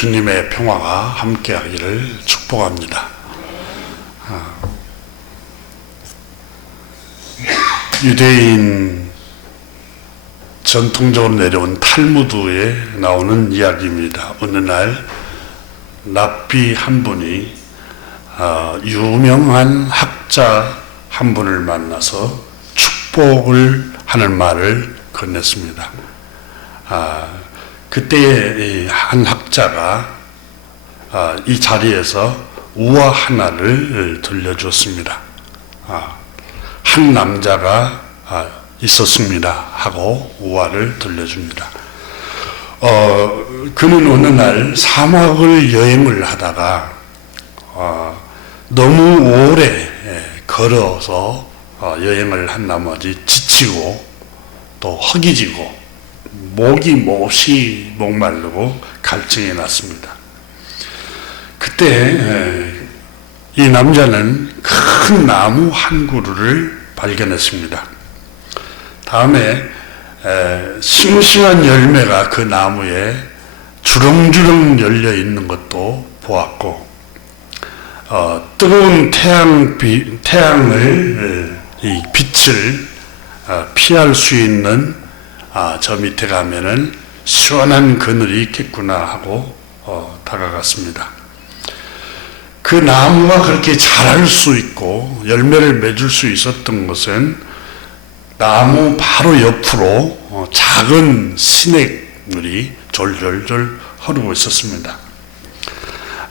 주님의 평화가 함께하기를 축복합니다. 유대인 전통적으로 내려온 탈무드에 나오는 이야기입니다. 어느 날 랍비 한 분이 유명한 학자 한 분을 만나서 축복을 하는 말을 건넸습니다. 그때 한 학자가 이 자리에서 우화 하나를 들려주었습니다. 한 남자가 있었습니다 하고 우화를 들려줍니다. 그는 어느 날 사막을 여행을 하다가 너무 오래 걸어서 여행을 한 나머지 지치고 또 허기지고 목이 몹시 목마르고 갈증이 났습니다. 그때 이 남자는 큰 나무 한 그루를 발견했습니다. 다음에 싱싱한 열매가 그 나무에 주렁주렁 열려 있는 것도 보았고, 뜨거운 태양을 이 빛을 피할 수 있는 저 밑에 가면은 시원한 그늘이 있겠구나 하고 다가갔습니다. 그 나무가 그렇게 자랄 수 있고 열매를 맺을 수 있었던 것은 나무 바로 옆으로 작은 시냇물이 졸졸졸 흐르고 있었습니다.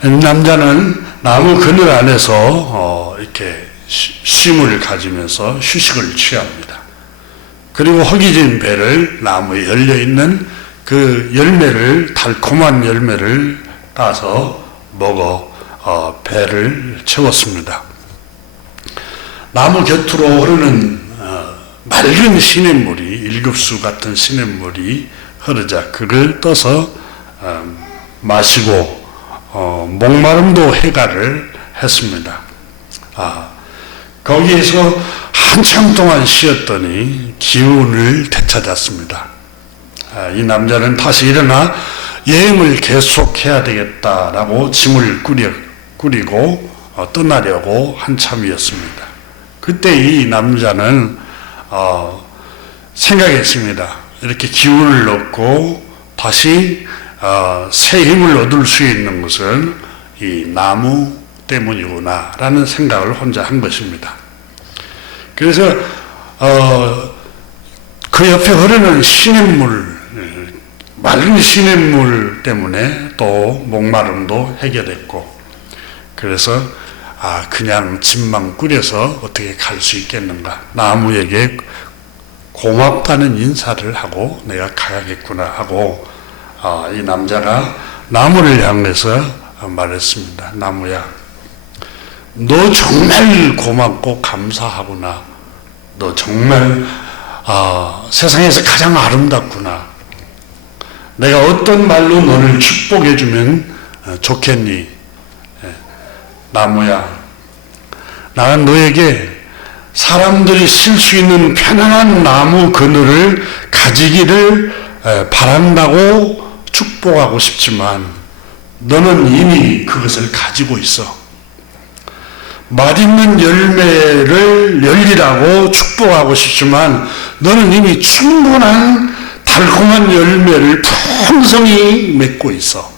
남자는 나무 그늘 안에서 이렇게 쉼을 가지면서 휴식을 취합니다. 그리고 허기진 배를 나무에 열려있는 그 열매를, 달콤한 열매를 따서 먹어 배를 채웠습니다. 나무 곁으로 흐르는 맑은 시냇물이, 일급수 같은 시냇물이 흐르자 그걸 떠서 마시고 목마름도 해가를 했습니다. 거기에서 한참 동안 쉬었더니 기운을 되찾았습니다. 이 남자는 다시 일어나 여행을 계속해야 되겠다라고 짐을 꾸리고 떠나려고 한참이었습니다. 그때 이 남자는 생각했습니다. 이렇게 기운을 얻고 다시 새 힘을 얻을 수 있는 것은 이 나무 때문이구나 라는 생각을 혼자 한 것입니다. 그래서 그 옆에 흐르는 시냇물, 맑은 시냇물 때문에 또 목마름도 해결했고, 그래서 그냥 짐만 꾸려서 어떻게 갈 수 있겠는가, 나무에게 고맙다는 인사를 하고 내가 가야겠구나 하고 이 남자가 나무를 향해서 말했습니다. 나무야, 너 정말 고맙고 감사하구나. 너 정말 세상에서 가장 아름답구나. 내가 어떤 말로 너를 축복해 주면 좋겠니? 나무야, 나는 너에게 사람들이 쉴 수 있는 편안한 나무 그늘을 가지기를 바란다고 축복하고 싶지만 너는 이미 그것을 가지고 있어. 맛있는 열매를 열리라고 축복하고 싶지만 너는 이미 충분한 달콤한 열매를 풍성히 맺고 있어.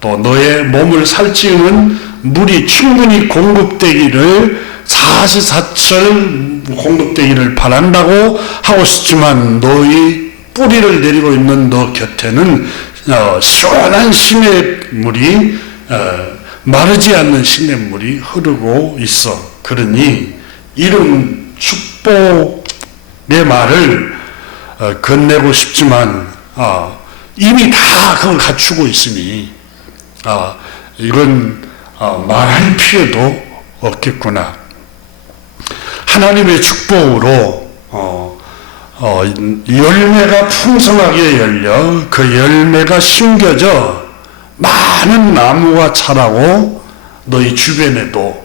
또 너의 몸을 살찌우는 물이 충분히 공급되기를, 사시사철 공급되기를 바란다고 하고 싶지만 너의 뿌리를 내리고 있는 너 곁에는 시원한 시냇물이, 마르지 않는 시냇물이 흐르고 있어. 그러니 이런 축복의 말을 건네고 싶지만 이미 다 그걸 갖추고 있으니 이건 말할 필요도 없겠구나. 하나님의 축복으로 열매가 풍성하게 열려 그 열매가 심겨져 많은 나무가 자라고 너희 주변에도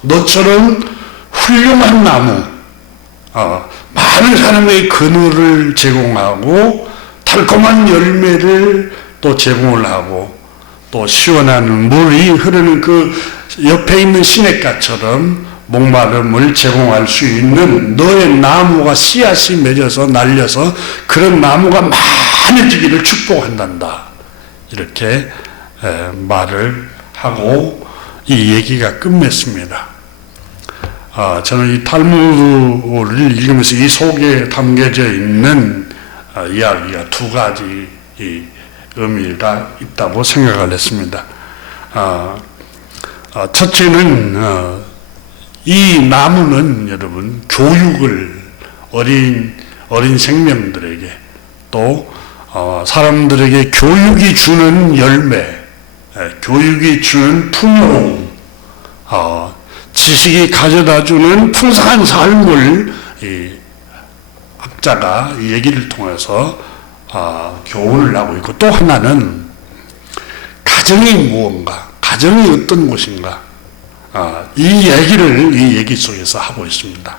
너처럼 훌륭한 나무, 많은 사람의 그늘을 제공하고 달콤한 열매를 또 제공을 하고 또 시원한 물이 흐르는 그 옆에 있는 시냇가처럼 목마름을 제공할 수 있는 너의 나무가 씨앗이 맺어서 날려서 그런 나무가 많아지기를 축복한단다. 이렇게 말을 하고 이 얘기가 끝맺습니다. 저는 이 탈무드를 읽으면서 이 속에 담겨져 있는 이야기가 두 가지 의미가 있다고 생각을 했습니다. 첫째는 이 나무는 여러분 교육을 어린 생명들에게 또 사람들에게 교육이 주는 열매, 교육이 주는 풍요로움, 지식이 가져다주는 풍성한 삶을 이 학자가 이 얘기를 통해서 교훈을 하고 있고, 또 하나는 가정이 무언가, 가정이 어떤 곳인가, 이 얘기를 이 얘기 속에서 하고 있습니다.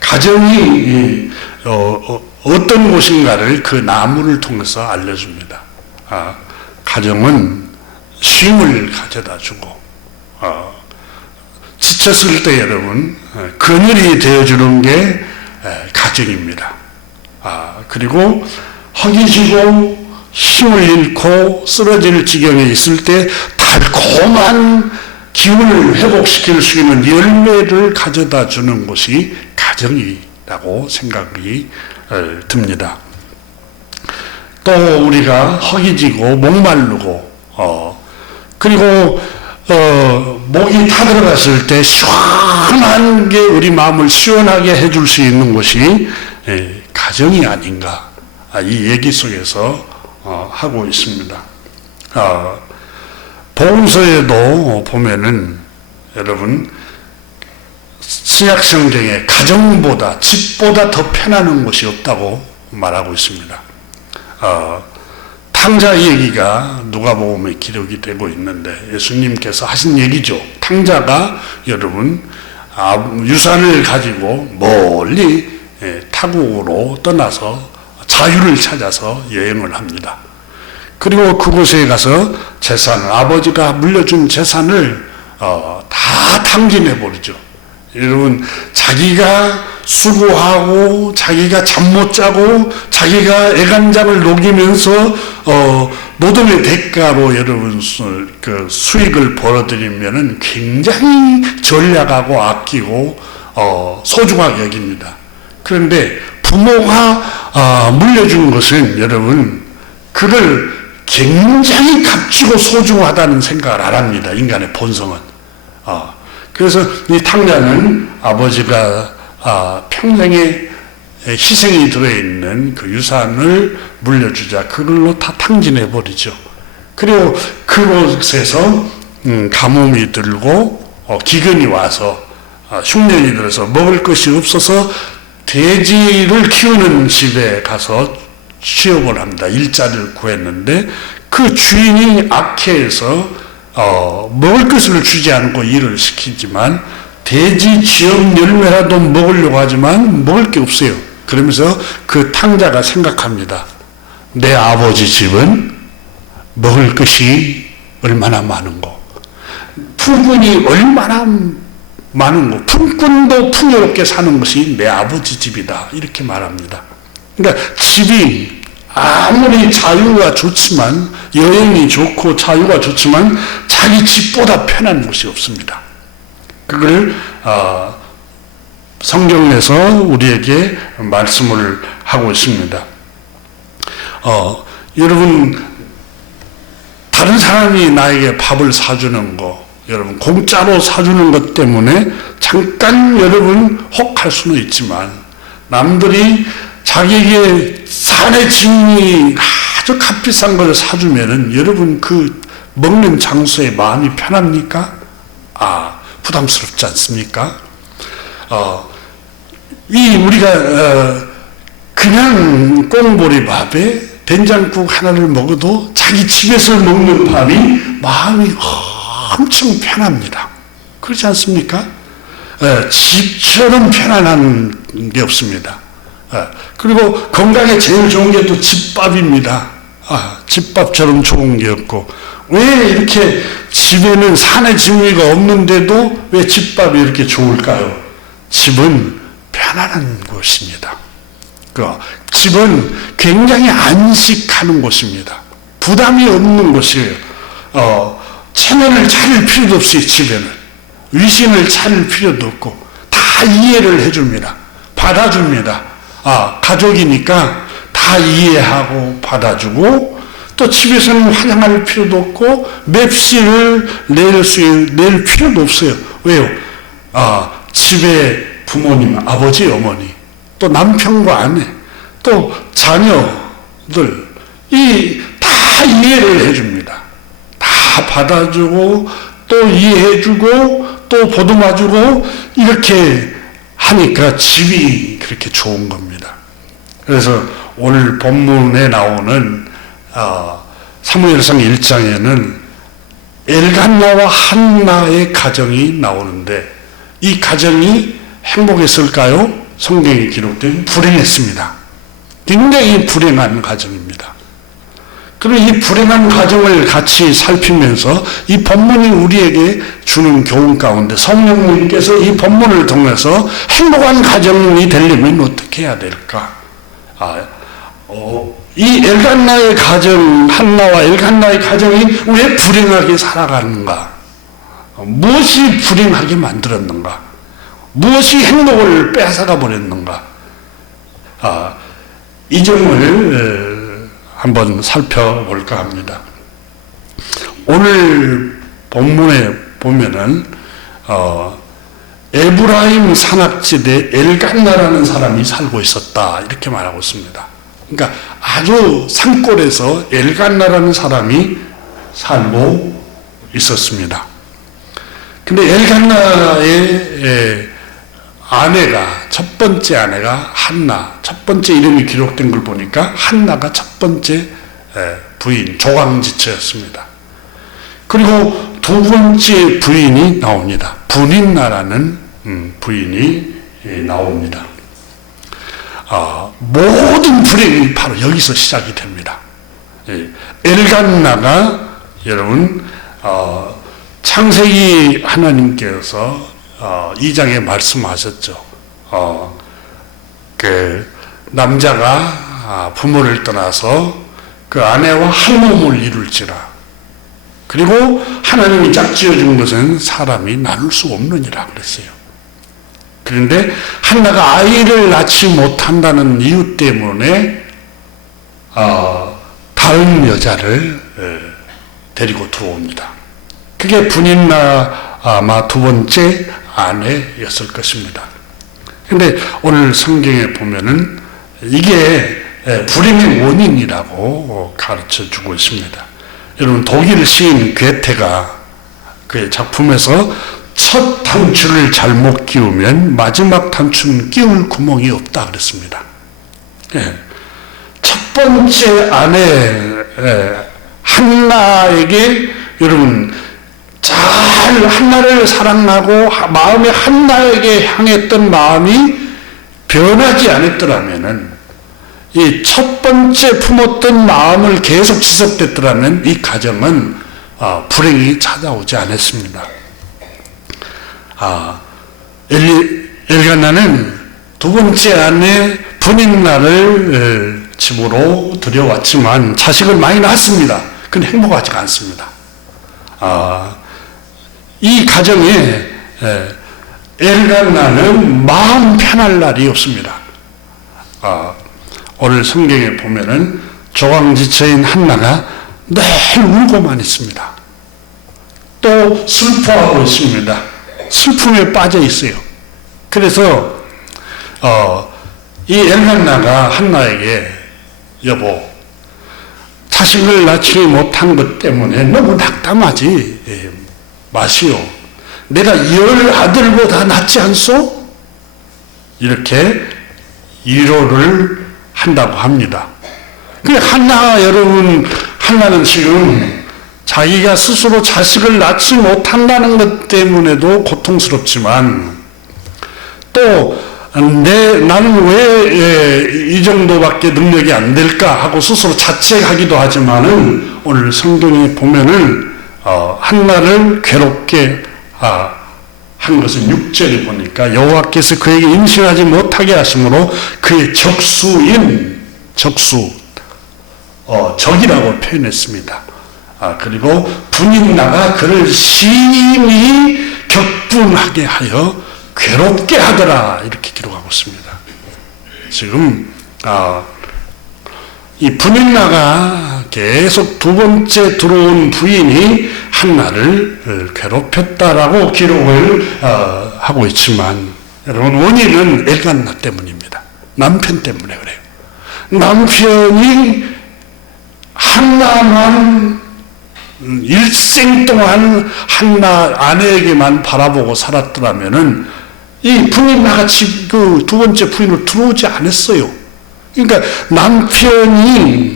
가정이 어떤 곳인가를 그 나무를 통해서 알려줍니다. 가정은 쉼을 가져다주고 지쳤을 때 여러분 그늘이 되어주는 게 가정입니다. 그리고 허기지고 힘을 잃고 쓰러질 지경에 있을 때 달콤한 기운을 회복시킬 수 있는 열매를 가져다 주는 곳이 가정이라고 생각이 듭니다. 또 우리가 허기지고 목마르고 그리고 목이 타들어갔을 때 시원한 게 우리 마음을 시원하게 해줄 수 있는 곳이 가정이 아닌가, 이 얘기 속에서 하고 있습니다. 복음서에도 보면은 여러분 신약성경에 가정보다 집보다 더 편안한 곳이 없다고 말하고 있습니다. 탕자 얘기가 누가복음에 기록이 되고 있는데 예수님께서 하신 얘기죠. 탕자가 여러분 유산을 가지고 멀리 타국으로 떠나서 자유를 찾아서 여행을 합니다. 그리고 그곳에 가서 재산을, 아버지가 물려준 재산을 다 탕진해 버리죠. 여러분 자기가 수고하고 자기가 잠 못 자고 자기가 애간장을 녹이면서 노동의 대가로 여러분 그 수익을 벌어들이면은 굉장히 전략하고 아끼고 소중하게 여깁니다. 그런데 부모가 물려준 것은 여러분 그걸 굉장히 값지고 소중하다는 생각을 안 합니다. 인간의 본성은. 그래서 이 탕자는 아버지가 평생의 희생이 들어있는 그 유산을 물려주자 그걸로 다 탕진해 버리죠. 그리고 그곳에서 가뭄이 들고 기근이 와서 흉년이 들어서 먹을 것이 없어서 돼지를 키우는 집에 가서 취업을 합니다. 일자리를 구했는데 그 주인이 악해서 먹을 것을 주지 않고 일을 시키지만 돼지 지역 열매라도 먹으려고 하지만 먹을 게 없어요. 그러면서 그 탕자가 생각합니다. 내 아버지 집은 먹을 것이 얼마나 많은고, 품꾼이 얼마나 많은고, 품꾼도 풍요롭게 사는 것이 내 아버지 집이다, 이렇게 말합니다. 그러니까 집이 아무리 자유가 좋지만, 여행이 좋고 자유가 좋지만 자기 집보다 편한 곳이 없습니다. 그걸 성경에서 우리에게 말씀을 하고 있습니다. 여러분 다른 사람이 나에게 밥을 사주는 거, 여러분 공짜로 사주는 것 때문에 잠깐 여러분 혹할 수는 있지만, 남들이 자기에게 산의 진이 아주 값비싼 걸 사주면은 여러분 그 먹는 장소에 마음이 편합니까? 부담스럽지 않습니까? 우리가 그냥 꽁보리밥에 된장국 하나를 먹어도 자기 집에서 먹는 밥이 마음이 엄청 편합니다. 그렇지 않습니까? 집처럼 편안한 게 없습니다. 그리고 건강에 제일 좋은 게 또 집밥입니다. 집밥처럼 좋은 게 없고, 왜 이렇게 집에는 산의 진미가 없는데도 왜 집밥이 이렇게 좋을까요? 집은 편안한 곳입니다. 집은 굉장히 안식하는 곳입니다. 부담이 없는 곳이에요. 체면을 차릴 필요도 없어요. 집에는 위신을 차릴 필요도 없고 다 이해를 해줍니다. 받아줍니다. 가족이니까 다 이해하고 받아주고, 또 집에서는 화장할 필요도 없고 맵시를 낼 필요도 없어요. 왜요? 집에 부모님, 아버지, 어머니, 또 남편과 아내, 또 자녀들 다 이해를 해줍니다. 다 받아주고 또 이해해주고 또 보듬어주고 이렇게 하니까 집이 그렇게 좋은 겁니다. 그래서 오늘 본문에 나오는 사무엘상 1장에는 엘간나와 한나의 가정이 나오는데, 이 가정이 행복했을까요? 성경에 기록된 불행했습니다. 굉장히 불행한 가정입니다. 그럼 이 불행한 가정을 같이 살피면서 이 본문이 우리에게 주는 교훈 가운데 성령님께서 이 본문을 통해서 행복한 가정이 되려면 어떻게 해야 될까? 이 엘간나의 가정, 한나와 엘간나의 가정이 왜 불행하게 살아가는가? 무엇이 불행하게 만들었는가? 무엇이 행복을 뺏어가 버렸는가? 이 점을 한번 살펴볼까 합니다. 오늘 본문에 보면은 에브라임 산악지대 엘간나라는 사람이 살고 있었다, 이렇게 말하고 있습니다. 그러니까 아주 산골에서 엘간나라는 사람이 살고 있었습니다. 근데 엘간나의 첫 번째 아내가 한나, 첫 번째 이름이 기록된 걸 보니까 한나가 첫 번째 부인, 조강지처였습니다. 그리고 두 번째 부인이 나옵니다. 분인나라는 부인이 나옵니다. 모든 불행이 바로 여기서 시작이 됩니다. 엘간나가 여러분 창세기 하나님께서 2장에 말씀하셨죠. 그 남자가 부모를 떠나서 그 아내와 한 몸을 이룰지라. 그리고 하나님이 짝지어준 것은 사람이 나눌 수 없느니라 그랬어요. 그런데 한나가 아이를 낳지 못한다는 이유 때문에 다른 여자를 데리고 들어옵니다. 그게 분인나 아마 두 번째 아내였을 것입니다. 그런데 오늘 성경에 보면은 이게 불행의 원인이라고 가르쳐 주고 있습니다. 여러분, 독일 시인 괴테가 그의 작품에서 첫 단추를 잘못 끼우면 마지막 단추는 끼울 구멍이 없다 그랬습니다. 첫 번째 아내 한나에게 여러분 한나를 사랑하고 마음에 한나에게 향했던 마음이 변하지 않았더라면은, 이 첫 번째 품었던 마음을 계속 지속됐더라면 이 가정은 불행이 찾아오지 않았습니다. 엘간나는 두 번째 아내 분인나를 집으로 들여왔지만 자식을 많이 낳았습니다. 그건 행복하지가 않습니다. 이 가정에 엘간나는 마음 편할 날이 없습니다. 오늘 성경에 보면은 조강지처인 한나가 늘 울고만 있습니다. 또 슬퍼하고 있습니다. 슬픔에 빠져 있어요. 그래서 이 엘간나가 한나에게 여보, 자식을 낳지 못한 것 때문에 너무 낙담하지 마시오. 내가 10 아들보다 낫지 않소? 이렇게 위로를 한다고 합니다. 한나는 지금 자기가 스스로 자식을 낳지 못한다는 것 때문에도 고통스럽지만, 또 나는 왜 이 정도밖에 능력이 안 될까 하고 스스로 자책하기도 하지만은 오늘 성경에 보면은 한나를 괴롭게 한 것은 6절에 보니까 여호와께서 그에게 임신하지 못하게 하심으로 그의 적이라고 표현했습니다. 그리고 분인나가 그를 심히 격분하게 하여 괴롭게 하더라 이렇게 기록하고 있습니다. 지금 이 분인나가 계속 두 번째 들어온 부인이 한나를 괴롭혔다라고 기록을 하고 있지만 여러분 원인은 엘간나 때문입니다. 남편 때문에 그래요. 남편이 한나만 일생 동안 한나 아내에게만 바라보고 살았더라면은 이 분인나가 그 두 번째 부인으로 들어오지 않았어요. 그러니까 남편이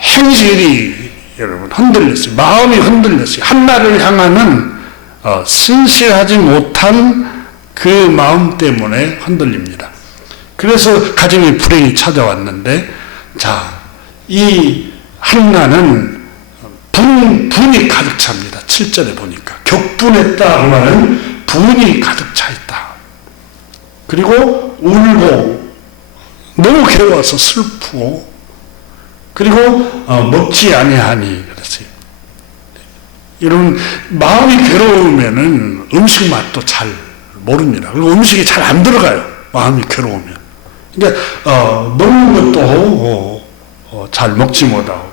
행실이 여러분 흔들렸어요. 마음이 흔들렸어요. 한나를 향하는 신실하지 못한 그 마음 때문에 흔들립니다. 그래서 가정에 불행이 찾아왔는데 이 한나는 분이 가득 찹니다. 7절에 보니까 격분했다 그 말은 분이 가득 차 있다. 그리고 울고 너무 괴로워서 슬프고 그리고 먹지 아니하니 그랬어요. 여러분 마음이 괴로우면은 음식 맛도 잘 모릅니다. 그리고 음식이 잘 안 들어가요. 마음이 괴로우면. 그러니까 먹는 것도 잘 먹지 못하고.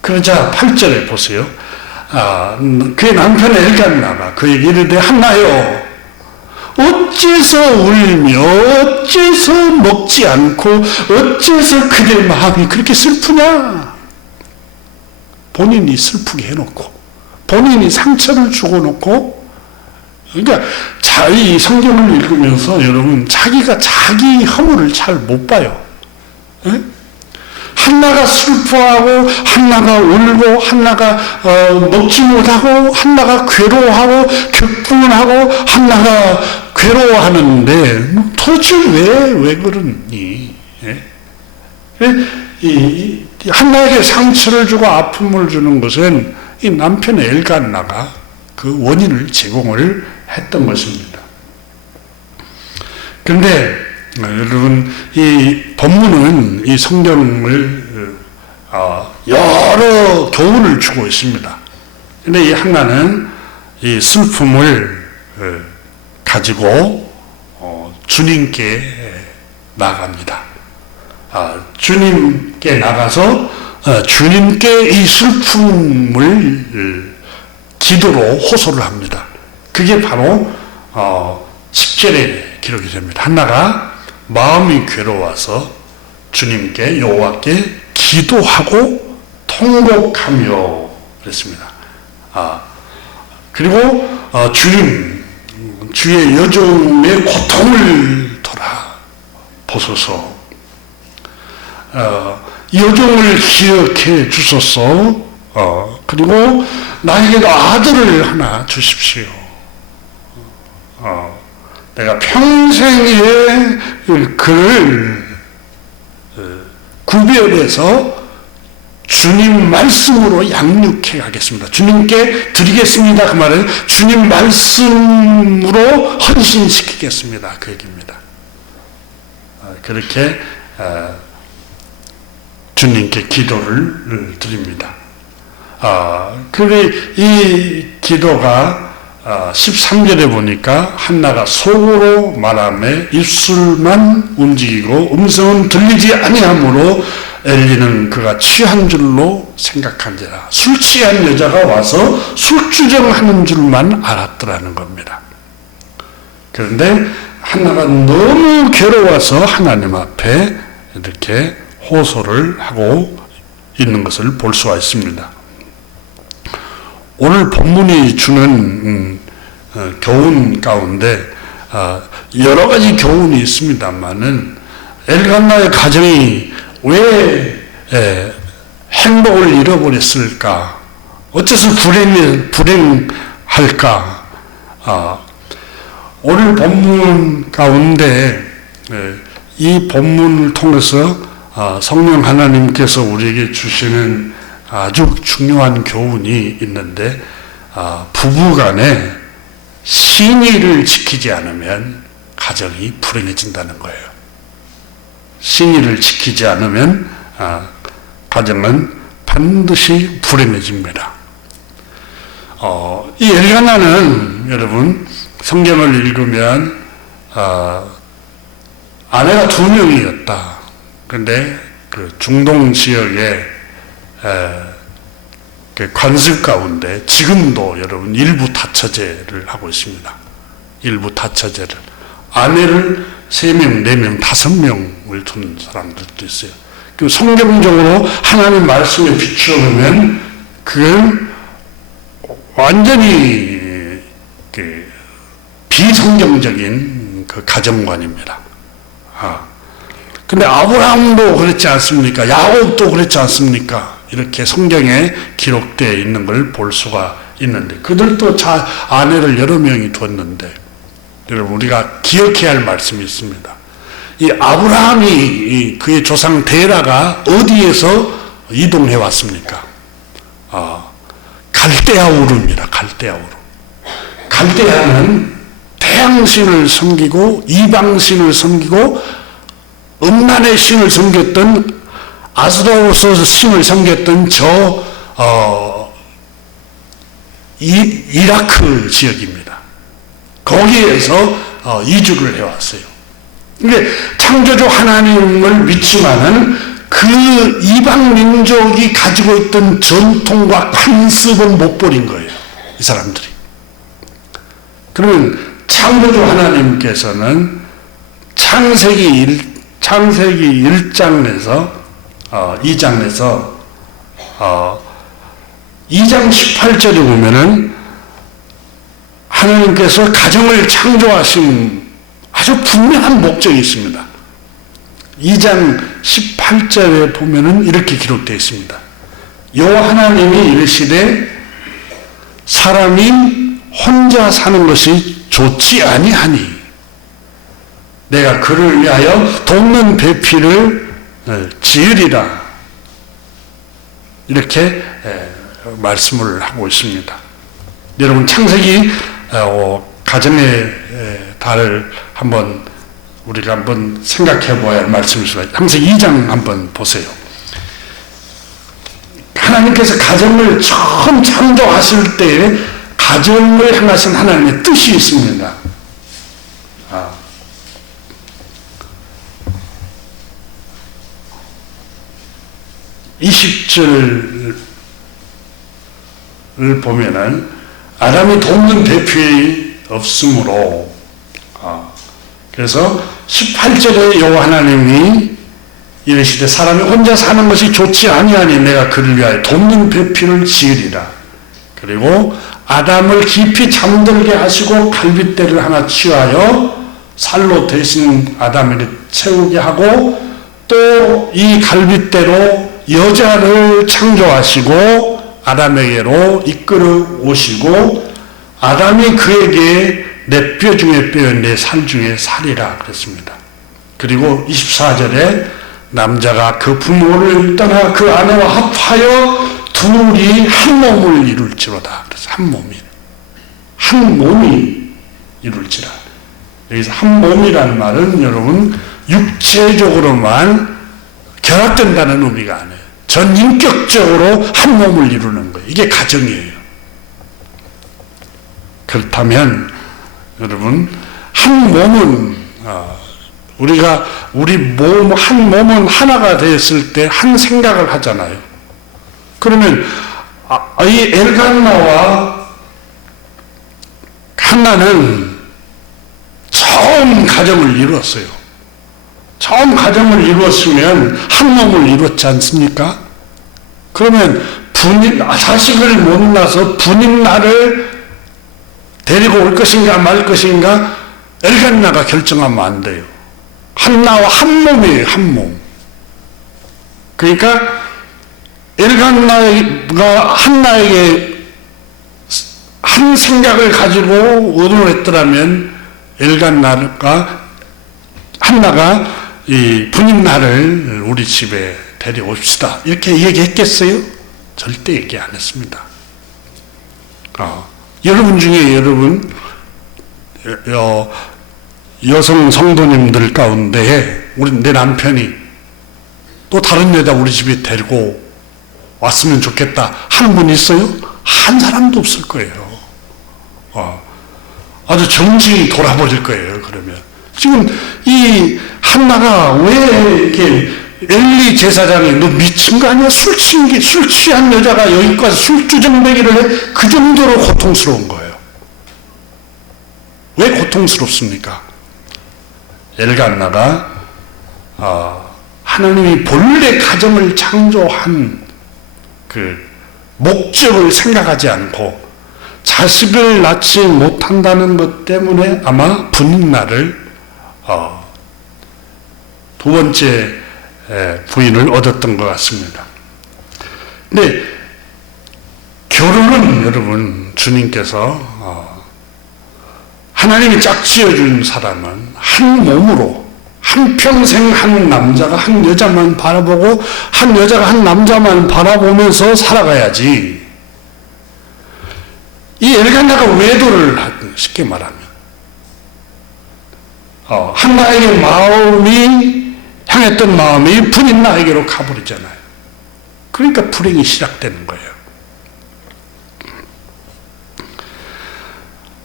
그러자 8절에 보세요. 그의 남편의 엘간나가 그에게 이르되 한나여 어째서 울며 어째서 먹지 않고 어째서 그대 마음이 그렇게 슬프냐. 본인이 슬프게 해놓고 본인이 상처를 주고 놓고 그러니까 이 성경을 읽으면서 여러분 자기가 자기 허물을 잘 못 봐요. 에? 한나가 슬퍼하고 한나가 울고 한나가 먹지 못하고 한나가 괴로워하고 격분하고 한나가 괴로워하는데 도대체 왜 그러니? 이 한나에게 상처를 주고 아픔을 주는 것은 이 남편의 엘간나가 그 원인을 제공을 했던 것입니다. 그런데 여러분 이 본문은 이 성경을 여러 교훈을 주고 있습니다. 그런데 이 한나는 이 슬픔을 가지고 주님께 나갑니다. 주님께 나가서 주님께 이 슬픔을 기도로 호소를 합니다. 그게 바로 10절에 기록이 됩니다. 한나가 마음이 괴로워서 주님께 여호와께 기도하고 통곡하며 그랬습니다. 그리고 주의 여종의 고통을 돌아보소서. 여종을 기억해 주소서. 그리고 나에게도 아들을 하나 주십시오. 내가 평생에 그를 구별해서 주님 말씀으로 양육해 가겠습니다. 주님께 드리겠습니다. 그 말은 주님 말씀으로 헌신시키겠습니다. 그 얘기입니다. 그렇게 주님께 기도를 드립니다. 그래 이 기도가 13절에 보니까 한나가 속으로 말하며 입술만 움직이고 음성은 들리지 아니하므로 엘리는 그가 취한 줄로 생각한지라. 술 취한 여자가 와서 술주정하는 줄만 알았더라는 겁니다. 그런데 한나가 너무 괴로워서 하나님 앞에 이렇게 호소를 하고 있는 것을 볼 수가 있습니다. 오늘 본문이 주는 교훈 가운데 여러 가지 교훈이 있습니다만은 엘간나의 가정이 왜 행복을 잃어버렸을까? 어째서 불행할까? 오늘 본문 가운데 이 본문을 통해서 성령 하나님께서 우리에게 주시는 아주 중요한 교훈이 있는데, 부부간에 신의를 지키지 않으면 가정이 불행해진다는 거예요. 신의를 지키지 않으면 가정은 반드시 불행해집니다. 이 엘가나는 여러분 성경을 읽으면 아내가 2명이었다. 그런데 그 중동 지역의 그 관습 가운데 지금도 여러분 일부 다처제를 하고 있습니다. 일부 다처제를. 아내를 3명, 4명, 5명을 두는 사람들도 있어요. 그 성경적으로 하나님 말씀에 비추어 보면 그건 완전히 그 비성경적인 그 가정관입니다. 근데 아브라함도 그렇지 않습니까? 야곱도 그렇지 않습니까? 이렇게 성경에 기록되어 있는 걸 볼 수가 있는데, 그들도 아내를 여러 명이 두었는데, 여러분 우리가 기억해야 할 말씀이 있습니다. 이 아브라함이 그의 조상 데라가 어디에서 이동해 왔습니까? 갈대아 우르입니다. 갈대아 우르. 갈대아는 태양신을 섬기고 이방신을 섬기고 음란의 신을 섬겼던 아스도로스 신을 섬겼던 이라크 지역입니다. 거기에서 이주를 해왔어요. 근데 창조주 하나님을 믿지만은 그 이방 민족이 가지고 있던 전통과 관습은 못 버린 거예요. 이 사람들이. 그러면 창조주 하나님께서는 창세기 1장에서 2장에서 2장 18절에 보면은 하나님께서 가정을 창조하신 아주 분명한 목적이 있습니다. 2장 18절에 보면은 이렇게 기록되어 있습니다. 여호와 하나님이 이르시되 사람이 혼자 사는 것이 좋지 아니하니 내가 그를 위하여 돕는 배필을 지으리라. 이렇게 말씀을 하고 있습니다. 여러분 창세기 가정의 달을 우리가 한번 생각해 보아야 할 말씀이십니다. 창세기 2장 한번 보세요. 하나님께서 가정을 처음 창조하실 때 가정을 향하신 하나님의 뜻이 있습니다. 20절을 보면은 아담이 돕는 대표이 없으므로, 그래서 18절에 여호와 하나님이 이르시되 사람이 혼자 사는 것이 좋지 아니하니 내가 그를 위하여 돕는 배필을 지으리라. 그리고 아담을 깊이 잠들게 하시고 갈빗대를 하나 취하여 살로 대신 아담에게 채우게 하고 또 이 갈빗대로 여자를 창조하시고 아담에게로 이끌어 오시고 아담이 그에게 내 뼈 중에 뼈, 내 살 중에 살이라 그랬습니다. 그리고 24절에 남자가 그 부모를 떠나 그 아내와 합하여 둘이 한 몸을 이룰지로다. 그래서 한 몸이 이룰지라. 여기서 한 몸이라는 말은 여러분 육체적으로만 결합된다는 의미가 아니에요. 전 인격적으로 한 몸을 이루는 거예요. 이게 가정이에요. 그렇다면 여러분 한 몸은 우리 한 몸은 하나가 되었을 때 한 생각을 하잖아요. 그러면 이 엘간나와 한나는 처음 가정을 이루었어요. 처음 가정을 이루었으면 한 몸을 이루었지 않습니까? 그러면 자식을 못 낳아서 분인나를 데리고 올 것인가 말 것인가 엘간나가 결정하면 안 돼요. 한나와 한 몸이에요. 한 몸. 그러니까 엘간나가 한나에게 한 생각을 가지고 의논했더라면 한나가 이 분인날을 우리 집에 데려옵시다 이렇게 얘기했겠어요? 절대 얘기 안 했습니다. 여러분 중에 여성 성도님들 가운데 내 남편이 또 다른 여자 우리 집에 데리고 왔으면 좋겠다 하는 분 있어요? 한 사람도 없을 거예요. 아주 정신이 돌아버릴 거예요. 그러면 지금 이 한나가 왜 이렇게 엘리 제사장이 너 미친 거 아니야? 술 취한 여자가 여기까지 술주정뱅이를 해? 그 정도로 고통스러운 거예요. 왜 고통스럽습니까? 엘간나가 하나님이 본래 가정을 창조한 그 목적을 생각하지 않고 자식을 낳지 못한다는 것 때문에 아마 분인날을 두 번째 부인을 얻었던 것 같습니다. 근데 결혼은 여러분 주님께서 하나님이 짝지어준 사람은 한 몸으로 한평생 한 남자가 한 여자만 바라보고 한 여자가 한 남자만 바라보면서 살아가야지. 이 엘간나가 외도를 쉽게 말하면 한나에게 향했던 마음이 분인나에게로 가버리잖아요. 그러니까 불행이 시작되는 거예요.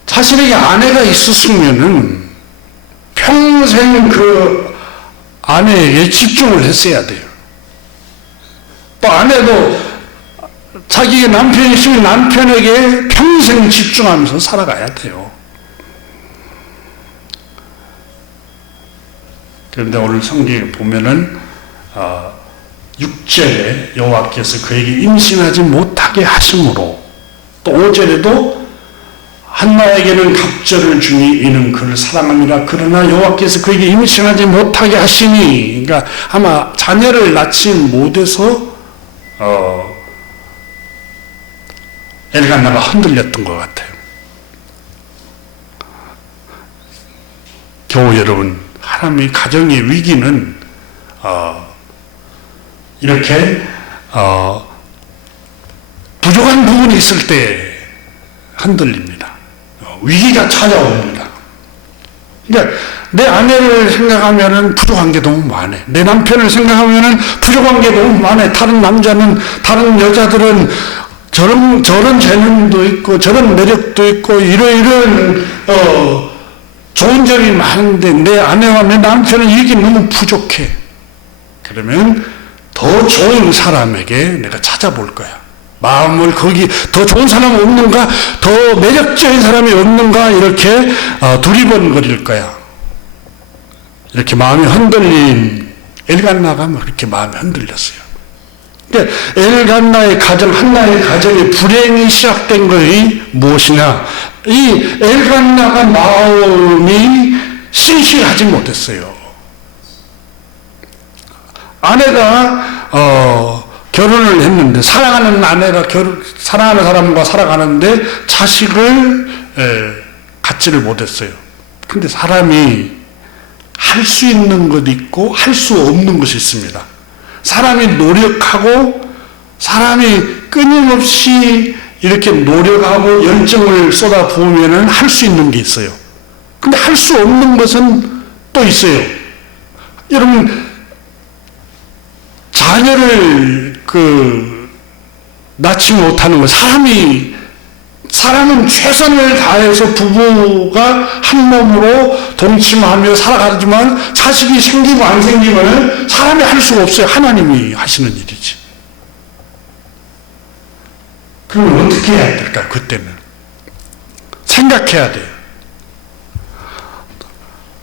자신에게 아내가 있었으면은 평생 그 아내에게 집중을 했어야 돼요. 또 아내도 자기의 남편이 있으면 남편에게 평생 집중하면서 살아가야 돼요. 그런데 오늘 성경에 보면은 6절에 여호와께서 그에게 임신하지 못하게 하심으로, 또 5절에도 한나에게는 갑절을 주니 이는 그를 사랑함이라. 그러나 여호와께서 그에게 임신하지 못하게 하시니, 그러니까 아마 자녀를 낳지 못해서 엘간나가 흔들렸던 것 같아요. 교우 여러분, 하나님의 가정의 위기는 이렇게 부족한 부분이 있을 때 흔들립니다. 위기가 찾아옵니다. 그러니까 내 아내를 생각하면은 부족한 게 너무 많아. 내 남편을 생각하면은 부족한 게 너무 많아. 다른 여자들은 저런 재능도 있고 저런 매력도 있고 이런 좋은 점이 많은데 내 아내와 내 남편은 이게 너무 부족해. 그러면 더 좋은 사람에게 내가 찾아볼 거야. 마음을 거기 더 좋은 사람이 없는가, 더 매력적인 사람이 없는가, 이렇게 두리번거릴 거야. 이렇게 마음이 흔들린 엘간나가 그렇게 마음이 흔들렸어요. 그러니까 엘간나의 가정, 한나의 가정에 불행이 시작된 것이 무엇이냐? 이 엘간나가 마음이 신실하지 못했어요. 아내가 결혼을 했는데, 사랑하는 아내가 사랑하는 사람과 살아가는데 자식을 갖지를 못했어요. 근데 사람이 할 수 있는 것 있고 할 수 없는 것이 있습니다. 사람이 노력하고 사람이 끊임없이 이렇게 노력하고 열정을 쏟아 부으면은 할 수 있는 게 있어요. 근데 할 수 없는 것은 또 있어요. 여러분, 자녀를 낳지 못하는 것, 사람은 최선을 다해서 부부가 한 몸으로 동침하며 살아가지만 자식이 생기고 안 생기면 사람이 할 수가 없어요. 하나님이 하시는 일이지. 그럼 어떻게 해야 될까? 그때는 생각해야 돼요.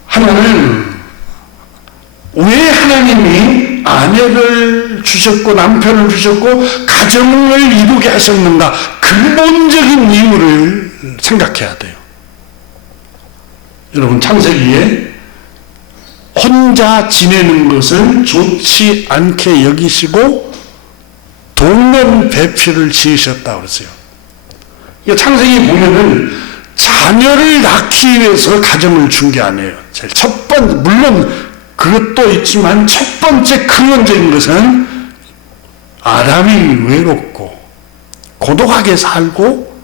하나는 왜 하나님이 아내를 주셨고 남편을 주셨고 가정을 이루게 하셨는가, 근본적인 이유를 생각해야 돼요. 여러분, 창세기에 혼자 지내는 것을 좋지 않게 여기시고 동문 배필을 지으셨다고 그랬어요. 창세기 보면은 잘 자녀를 낳기 위해서 가정을 준 게 아니에요. 제일 첫 번째, 물론 그것도 있지만 첫 번째 근원적인 것은 아담이 외롭고 고독하게 살고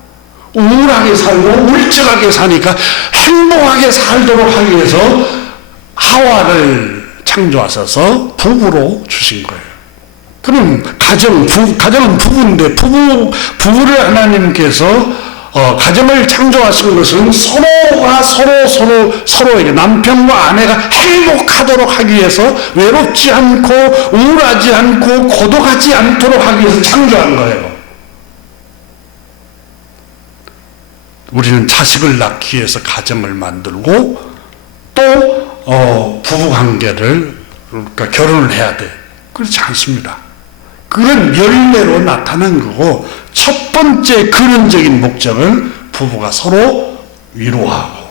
우울하게 살고 울적하게 사니까 행복하게 살도록 하기 위해서 하와를 창조하셔서 부부로 주신 거예요. 그럼 가정은 부부인데 부부를 하나님께서 가정을 창조하신 것은 서로가 서로에게 남편과 아내가 행복하도록 하기 위해서 외롭지 않고 우울하지 않고 고독하지 않도록 하기 위해서 창조한 거예요. 우리는 자식을 낳기 위해서 가정을 만들고 또 부부관계를 그러니까 결혼을 해야 돼. 그렇지 않습니다. 그건 열매로 나타난 거고 첫 번째 근원적인 목적은 부부가 서로 위로하고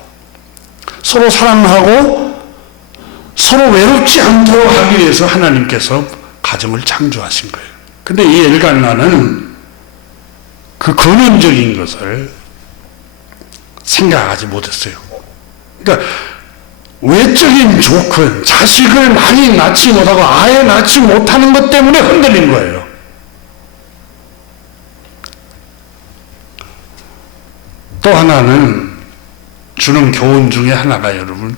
서로 사랑하고 서로 외롭지 않도록 하기 위해서 하나님께서 가정을 창조하신 거예요. 근데 이 엘간나는 그 근원적인 것을 생각하지 못했어요. 그러니까 외적인 조건, 자식을 많이 낳지 못하고 아예 낳지 못하는 것 때문에 흔들린 거예요. 또 하나는 주는 교훈 중에 하나가 여러분,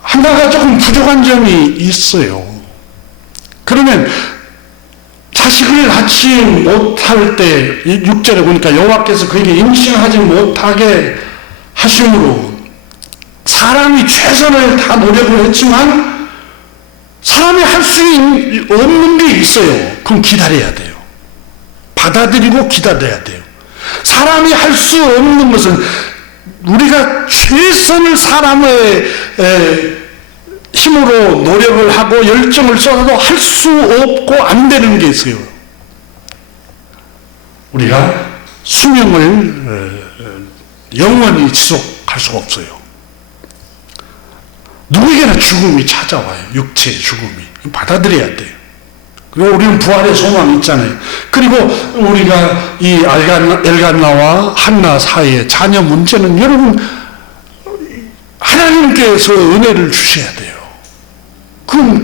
하나가 조금 부족한 점이 있어요. 그러면 자식을 낳지 못할 때 6절에 보니까 여호와께서 그에게 임신하지 못하게 하심으로 사람이 최선을 다 노력을 했지만 사람이 할 수 없는 게 있어요. 그럼 기다려야 돼요. 받아들이고 기다려야 돼요. 사람이 할 수 없는 것은 우리가 최선을 사람의 힘으로 노력을 하고 열정을 쏟아도 할 수 없고 안 되는 게 있어요. 우리가 수명을 영원히 지속할 수가 없어요. 누구에게나 죽음이 찾아와요. 육체의 죽음이. 받아들여야 돼요. 그리고 우리는 부활의 소망이 있잖아요. 그리고 우리가 이 엘간나와 한나 사이의 자녀 문제는 여러분 하나님께서 은혜를 주셔야 돼요. 그건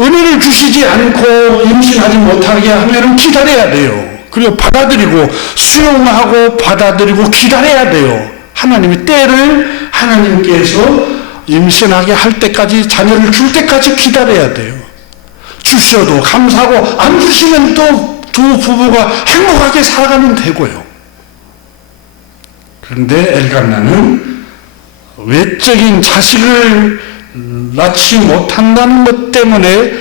은혜를 주시지 않고 임신하지 못하게 하면 기다려야 돼요. 그리고 받아들이고 수용하고 받아들이고 기다려야 돼요. 하나님의 때를 하나님께서 임신하게 할 때까지 자녀를 줄 때까지 기다려야 돼요. 주셔도 감사하고 안 주시면 또 두 부부가 행복하게 살아가면 되고요. 그런데 엘간나는 외적인 자식을 낳지 못한다는 것 때문에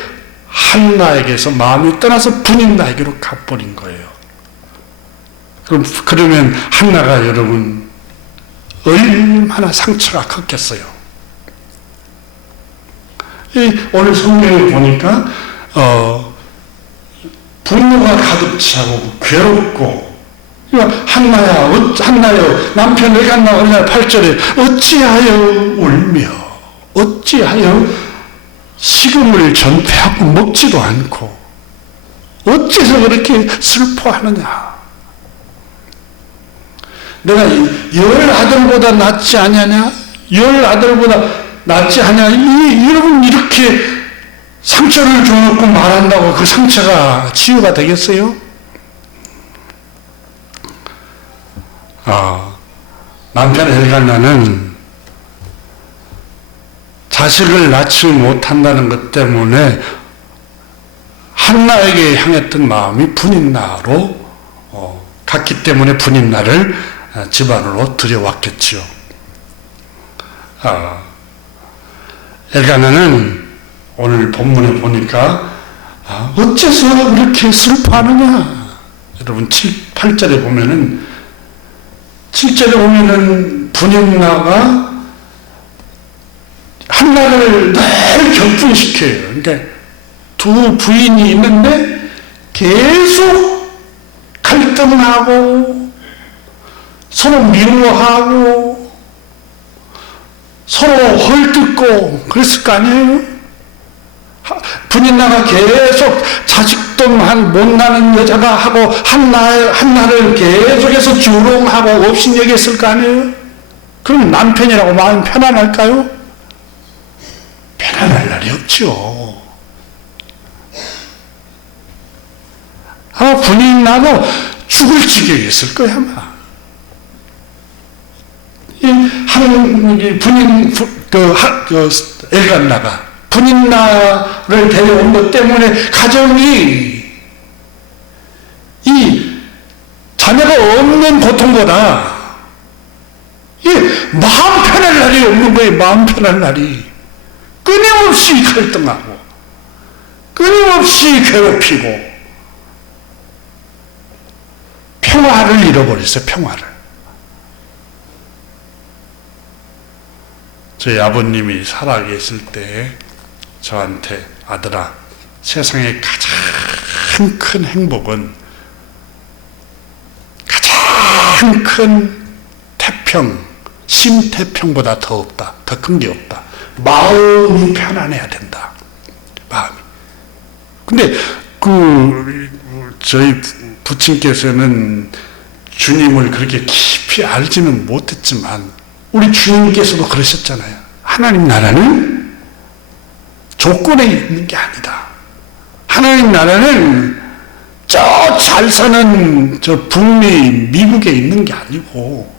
한나에게서 마음이 떠나서 분인나에게로 가버린 거예요. 그러면 한나가 여러분 얼마나 상처가 컸겠어요. 오늘 성경을 보니까 분노가 가득 차고 괴롭고 한나여 남편 엘간나 얼마나 8절에 어찌하여 울며 어찌하여 식음을 전폐하고 먹지도 않고 어째서 그렇게 슬퍼하느냐. 내가 10아들보다 낫지 않냐냐? 10아들보다 낫지 않냐? 여러분 이렇게 상처를 줘놓고 말한다고 그 상처가 치유가 되겠어요? 남편 엘간나는 자식을 낳지 못한다는 것 때문에 한나에게 향했던 마음이 분인나로 갔기 때문에 분인나를 집안으로 들여왔겠지요. 엘간나는 오늘 본문에 보니까 어째서 그렇게 슬퍼하느냐. 여러분 8절에 보면은 7절에 보면은 분인나가 한나를 늘 격분시켜요. 그러니까 두 부인이 있는데 계속 갈등하고 서로 미워하고 서로 헐뜯고 그랬을 거 아니에요? 분인나가 계속 자식도 못 나는 여자가 하고 한나를 계속해서 조롱하고 업신여겼을 거 아니에요? 그럼 남편이라고 마음 편안할까요? 편안할 날이 없죠. 분인나도 죽을 지경이었을 거야 아마. 엘간나가 분인나를 데려온 것 때문에 가정이 이 자녀가 없는 고통보다 마음 편할 날이 없는 거예요. 마음 편할 날이. 끊임없이 갈등하고 끊임없이 괴롭히고 평화를 잃어버렸어요. 평화를. 저희 아버님이 살아계실 때 저한테 아들아, 세상의 가장 큰 행복은 가장 큰 태평, 심태평보다 더 없다. 더 큰 게 없다. 마음이 편안해야 된다. 마음이. 근데 저희 부친께서는 주님을 그렇게 깊이 알지는 못했지만 우리 주님께서도 그러셨잖아요. 하나님 나라는 조건에 있는 게 아니다. 하나님 나라는 저 잘 사는 저 북미 미국에 있는 게 아니고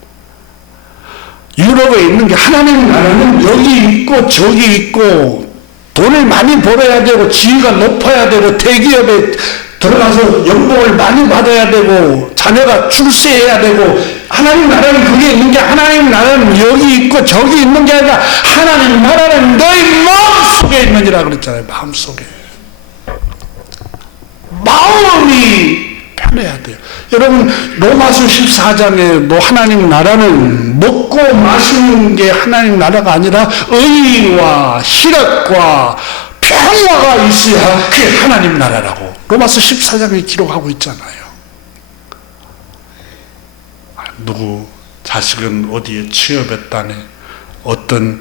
유럽에 있는 게, 하나님 나라는 여기 있고 저기 있고 돈을 많이 벌어야 되고 지위가 높아야 되고 대기업에 들어가서 연봉을 많이 받아야 되고 자녀가 출세해야 되고, 하나님 나라는 그게 있는 게, 하나님 나라는 여기 있고 저기 있는 게 아니라 하나님 나라는 너희 마음속에 있느니라 그랬잖아요. 마음속에. 마음이 편해야 돼요. 여러분 로마서 14장에 하나님 나라는 먹고 마시는 게 하나님 나라가 아니라 의와 희락과 평화가 있어야 그게 하나님 나라라고 로마서 14장에 기록하고 있잖아요. 누구 자식은 어디에 취업했다네, 어떤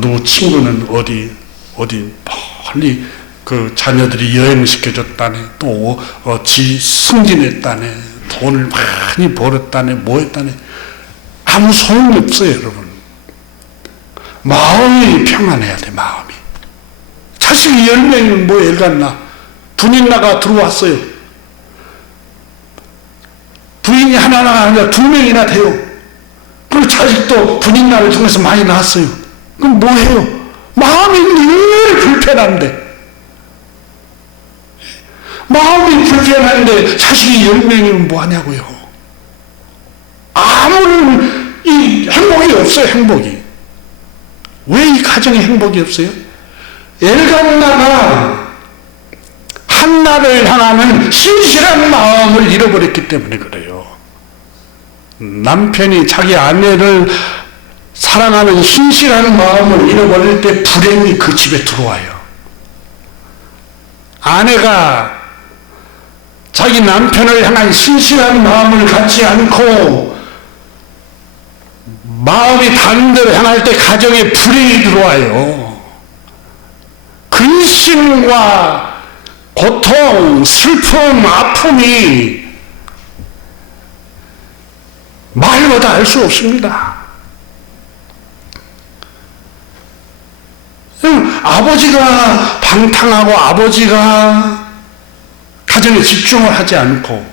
누구 친구는 어디 멀리 그 자녀들이 여행시켜줬다네, 또 지 승진했다네, 돈을 많이 벌었다네, 뭐 했다네. 아무 소용이 없어요. 여러분 마음이 평안해야 돼. 마음이. 자식이 10명이면 뭐 엘간나 분인나가 들어왔어요. 부인이 하나가 아니라 2명이나 돼요. 그리고 자식도 분인나를 통해서 많이 낳았어요. 그럼 뭐 해요? 마음이 늘 불편한데, 마음이 불편한데 자식이 10명이면 뭐 하냐고요. 아무런 이 행복이 없어요. 행복이. 왜 이 가정에 행복이 없어요? 엘간나가 한나를 향하는 신실한 마음을 잃어버렸기 때문에 그래요. 남편이 자기 아내를 사랑하는 신실한 마음을 잃어버릴 때 불행이 그 집에 들어와요. 아내가 자기 남편을 향한 신실한 마음을 갖지 않고 마음이 다른 데로 향할 때 가정에 불행이 들어와요. 근심과 고통, 슬픔, 아픔이 말보다 알 수 없습니다. 아버지가 방탕하고 아버지가 가정에 집중을 하지 않고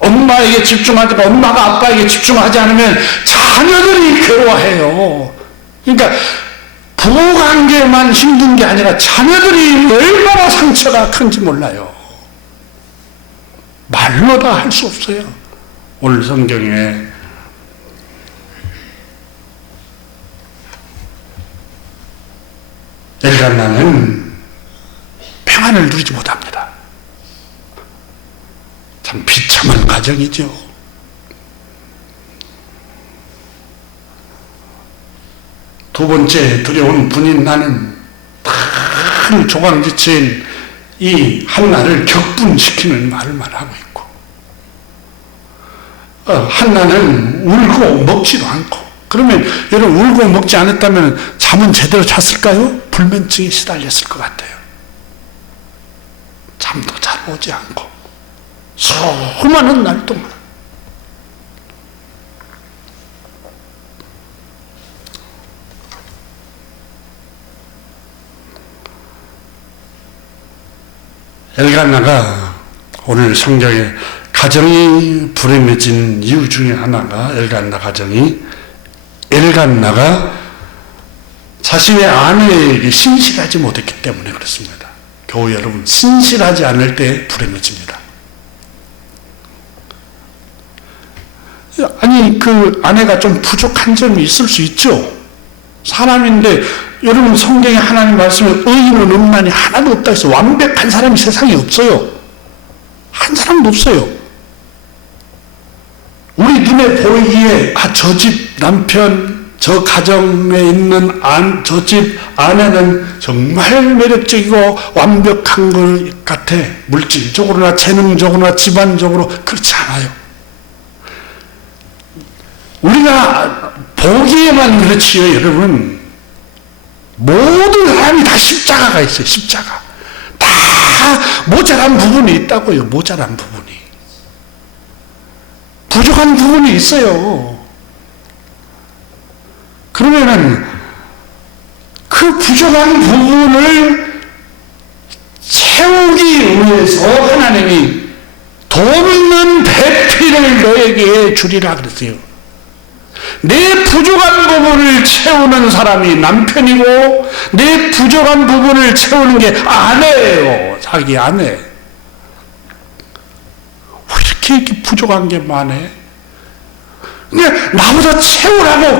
엄마에게 집중하지 않고 엄마가 아빠에게 집중하지 않으면 자녀들이 괴로워해요. 그러니까 부부관계만 힘든 게 아니라 자녀들이 얼마나 상처가 큰지 몰라요. 말로 다 할 수 없어요. 오늘 성경에 엘간나는 평안을 누리지 못합니다. 참 비참한 가정이죠. 두 번째 두려운 분인나는 큰 조강지체인 이 한나를 격분시키는 말만 하고 있고, 한나는 울고 먹지도 않고. 그러면 여러분 울고 먹지 않았다면 잠은 제대로 잤을까요? 불면증에 시달렸을 것 같아요. 쳐다보지 않고 수많은 날 동안 엘간나가 오늘 성경에 가정이 불행해진 이유 중에 하나가 엘간나 가정이 엘간나가 자신의 아내에게 신실하지 못했기 때문에 그렇습니다. 교회 여러분, 신실하지 않을 때 불행해집니다. 아니 그 아내가 좀 부족한 점이 있을 수 있죠. 사람인데 여러분 성경에 하나님 말씀에 의인은 없나니 하나도 없다 해서 완벽한 사람이 세상에 없어요. 한 사람도 없어요. 우리 눈에 보이기에 저 집 남편, 저 가정에 있는 저 집 아내는 정말 매력적이고 완벽한 것 같아. 물질적으로나 재능적으로나 집안적으로. 그렇지 않아요. 우리가 보기에만 그렇지요, 여러분. 모든 사람이 다 십자가가 있어요. 십자가. 다 모자란 부분이 있다고요. 모자란 부분이. 부족한 부분이 있어요. 그러면은 그 부족한 부분을 채우기 위해서 하나님이 돈 없는 배필을 너에게 주리라 그랬어요. 내 부족한 부분을 채우는 사람이 남편이고 내 부족한 부분을 채우는 게 아내예요. 자기 아내. 왜 이렇게 부족한 게 많아? 그냥 나보다 채우라고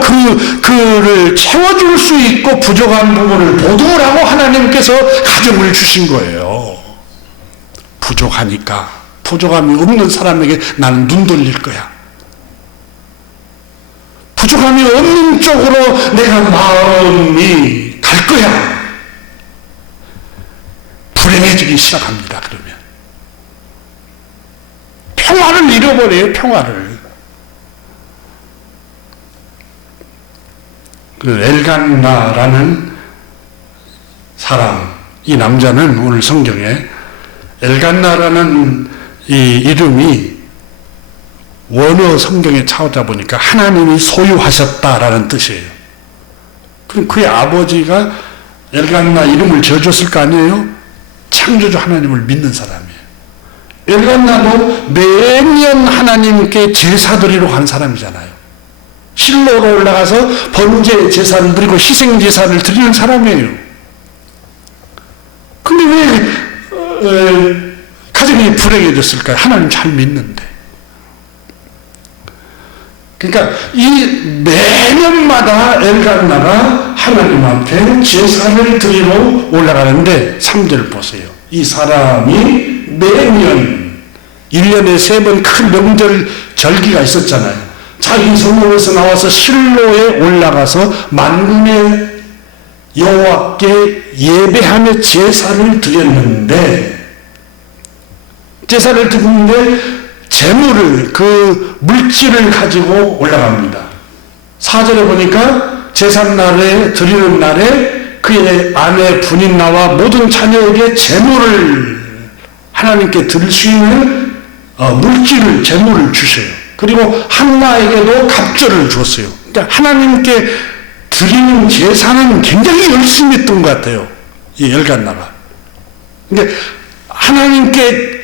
그를 채워줄 수 있고 부족한 부분을 보도라고 하나님께서 가정을 주신 거예요. 부족하니까 부족함이 없는 사람에게 나는 눈 돌릴 거야. 부족함이 없는 쪽으로 내가 마음이 갈 거야. 불행해지기 시작합니다. 그러면 평화를 잃어버려요. 평화를. 그 엘간나라는 사람, 이 남자는 오늘 성경에 엘간나라는 이 이름이 원어 성경에 찾아보니까 하나님이 소유하셨다라는 뜻이에요. 그럼 그의 아버지가 엘간나 이름을 지어줬을 거 아니에요? 창조주 하나님을 믿는 사람이에요. 엘간나도 매년 하나님께 제사드리러 간 사람이잖아요. 실로로 올라가서 번제 제사를 드리고 희생 제사를 드리는 사람이에요. 근데 왜 가정이 불행해졌을까요? 하나님 잘 믿는데. 그러니까 이 매년마다 엘간나가 하나님 앞에 제사를 드리러 올라가는데 3절 보세요. 이 사람이 매년 1년에 3번 큰 명절 절기가 있었잖아요. 자기 성읍에서 나와서 실로에 올라가서 만군의 여호와께 예배하며 제사를 드렸는데 재물을 그 물질을 가지고 올라갑니다. 4절에 보니까 제삿날에 드리는 날에 그의 아내 분인 나와 모든 자녀에게 재물을 하나님께 드릴 수 있는 물질을 재물을 주셔요. 그리고 한나에게도 갑절을 줬어요. 그러니까 하나님께 드리는 제사는 굉장히 열심히 했던 것 같아요. 이 엘간나가. 그러니까 하나님께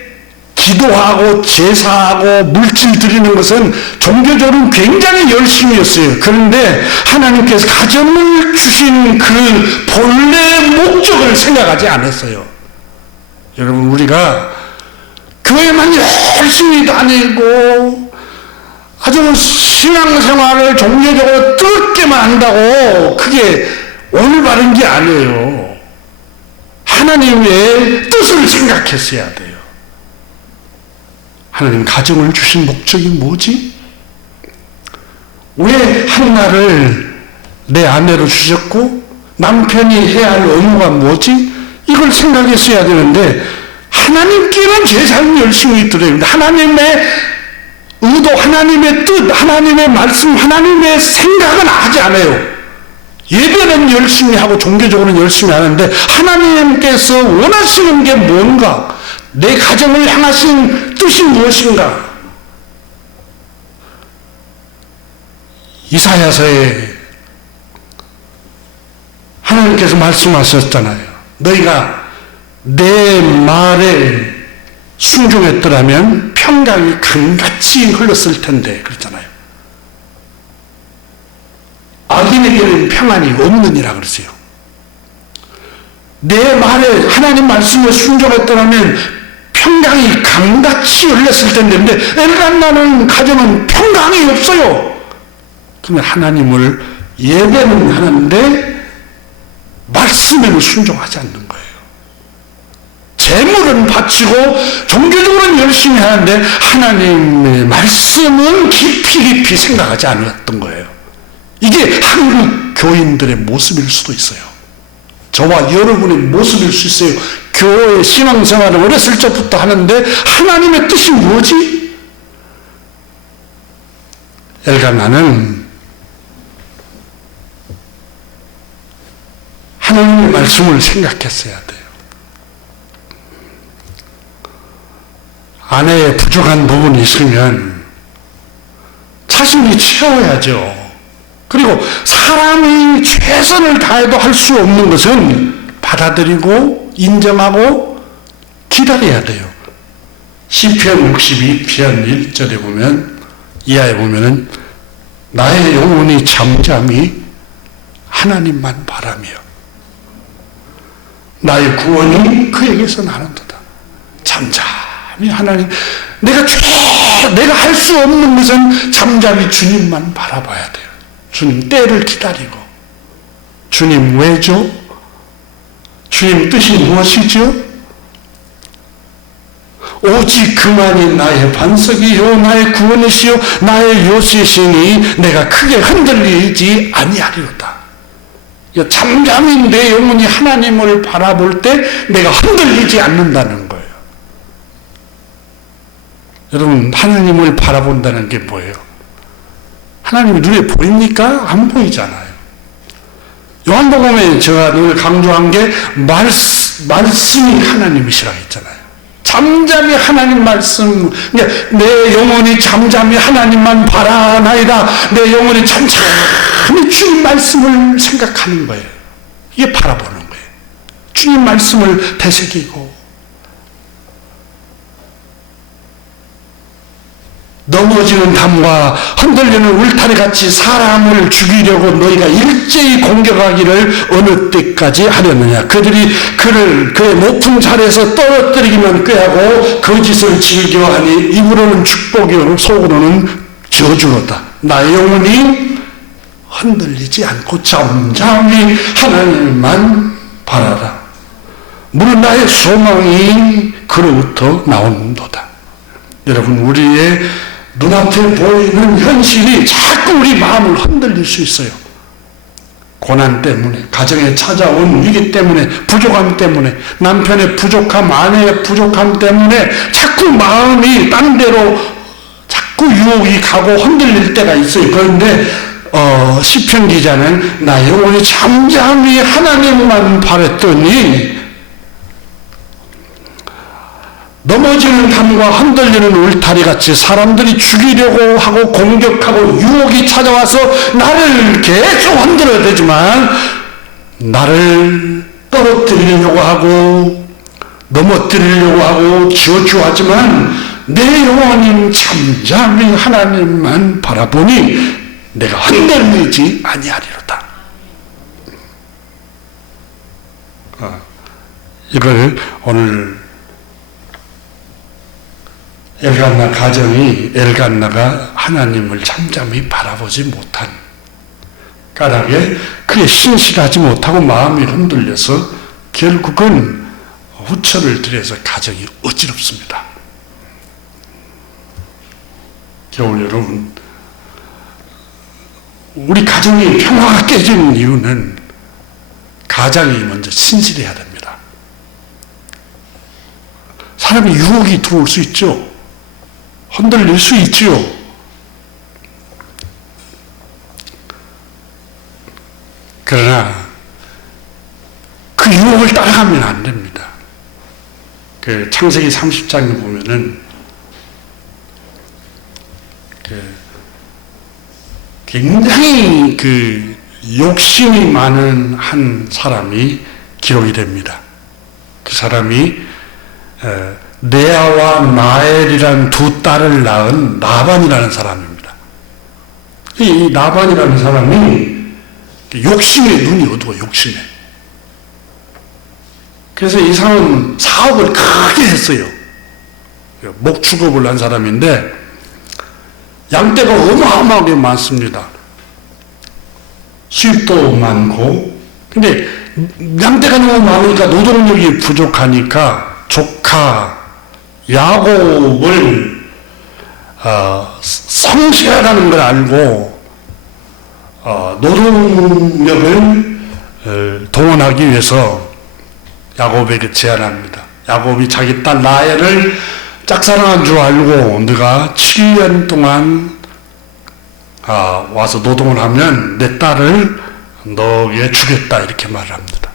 기도하고 제사하고 물질 드리는 것은 종교적으로 굉장히 열심히 했어요. 그런데 하나님께서 가정을 주신 그 본래 목적을 생각하지 않았어요. 여러분, 우리가 교회만 열심히 다니고 아주 신앙생활을 종교적으로 뜨겁게만 한다고 그게 올바른 게 아니에요. 하나님의 뜻을 생각했어야 돼요. 하나님 가정을 주신 목적이 뭐지? 왜 한나를 내 아내로 주셨고 남편이 해야 할 의무가 뭐지? 이걸 생각했어야 되는데 하나님께는 제사를 열심히 드려요. 하나님의 의도, 하나님의 뜻, 하나님의 말씀, 하나님의 생각은 하지 않아요. 예배는 열심히 하고 종교적으로는 열심히 하는데 하나님께서 원하시는 게 뭔가, 내 가정을 향하신 뜻이 무엇인가? 이사야서에 하나님께서 말씀하셨잖아요. 너희가 내 말에 순종했더라면 평강이 강같이 흘렀을 텐데 그랬잖아요. 악인에게는 평안이 없느니라 그러세요. 내 말에 하나님 말씀에 순종했더라면 평강이 강같이 흘렀을 텐데 근데 엘간나는 가정은 평강이 없어요. 그러면 하나님을 예배는 하는데 말씀에는 순종하지 않는 거예요. 재물은 바치고 종교적으로는 열심히 하는데 하나님의 말씀은 깊이 생각하지 않았던 거예요. 이게 한국 교인들의 모습일 수도 있어요. 저와 여러분의 모습일 수 있어요. 교회 신앙생활을 어렸을 적부터 하는데 하나님의 뜻이 뭐지? 엘가나는 하나님의 말씀을 생각했어야 돼요. 아내의 부족한 부분이 있으면 자신이 채워야죠. 그리고 사람이 최선을 다해도 할 수 없는 것은 받아들이고 인정하고 기다려야 돼요. 시편 62편 1절에 보면 이하에 보면은 나의 영혼이 잠잠히 하나님만 바라며 나의 구원이 그에게서 나는도다. 잠잠히 하나님, 내가 할 수 없는 것은 잠잠히 주님만 바라봐야 돼요. 주님 때를 기다리고, 주님 왜죠? 주님 뜻이 무엇이죠? 오직 그만이 나의 반석이요 나의 구원이시요 나의 요새시니 내가 크게 흔들리지 아니하리로다. 잠잠히 내 영혼이 하나님을 바라볼 때 내가 흔들리지 않는다는 거예요. 여러분, 하나님을 바라본다는 게 뭐예요? 하나님이 눈에 보입니까? 안 보이잖아요. 요한복음에 제가 늘 강조한 게 말씀이 하나님이시라 했잖아요. 잠잠히 하나님 말씀, 내 영혼이 잠잠히 하나님만 바라나이다. 내 영혼이 잠잠히 주님 말씀을 생각하는 거예요. 이게 바라보는 거예요. 주님 말씀을 되새기고 넘어지는 담과 흔들리는 울타리같이 사람을 죽이려고 너희가 일제히 공격하기를 어느 때까지 하려느냐. 그들이 그의 높은 자리에서 떨어뜨리기만 꾀하고 거짓을 즐겨하니 입으로는 축복이요 속으로는 저주로다. 나의 영혼이 흔들리지 않고 잠잠히 하나님만 바라라. 물론 나의 소망이 그로부터 나온도다. 여러분, 우리의 눈앞에 보이는 현실이 자꾸 우리 마음을 흔들릴 수 있어요. 고난 때문에, 가정에 찾아온 위기 때문에, 부족함 때문에, 남편의 부족함, 아내의 부족함 때문에 자꾸 마음이 딴 데로 자꾸 유혹이 가고 흔들릴 때가 있어요. 그런데 시편 기자는 나 영혼이 잠잠히 하나님만 바랬더니 넘어지는 담과 흔들리는 울타리같이 사람들이 죽이려고 하고 공격하고 유혹이 찾아와서 나를 계속 흔들어야 되지만 나를 떨어뜨리려고 하고 넘어뜨리려고 하고 저주하지만 내 영혼은 잠잠히 하나님만 바라보니 내가 흔들리지 아니하리로다. 이걸 오늘 엘간나 가정이 엘간나가 하나님을 잠잠히 바라보지 못한 까닭에 그에 신실하지 못하고 마음이 흔들려서 결국은 후처를 들여서 가정이 어지럽습니다. 겨울 여러분, 우리 가정이 평화가 깨지는 이유는 가장이 먼저 신실해야 됩니다. 사람이 유혹이 들어올 수 있죠. 흔들릴 수 있지요. 그러나 그 유혹을 따라가면 안 됩니다. 그 창세기 30장에 보면은 굉장히 욕심이 많은 한 사람이 기록이 됩니다. 그 사람이 레아와 라헬이라는 두 딸을 낳은 라반이라는 사람입니다. 이 라반이라는 사람이 욕심에 눈이 어두워, 욕심에. 그래서 이 사람은 사업을 크게 했어요. 목축업을 한 사람인데 양떼가 어마어마하게 많습니다. 수입도 많고. 근데 양떼가 너무 많으니까 노동력이 부족하니까 조카 야곱을 성실하다는 걸 알고 노동력을 동원하기 위해서 야곱에게 제안합니다. 야곱이 자기 딸 라헬을 짝사랑한 줄 알고 네가 7년 동안 와서 노동을 하면 내 딸을 너에게 주겠다 이렇게 말을 합니다.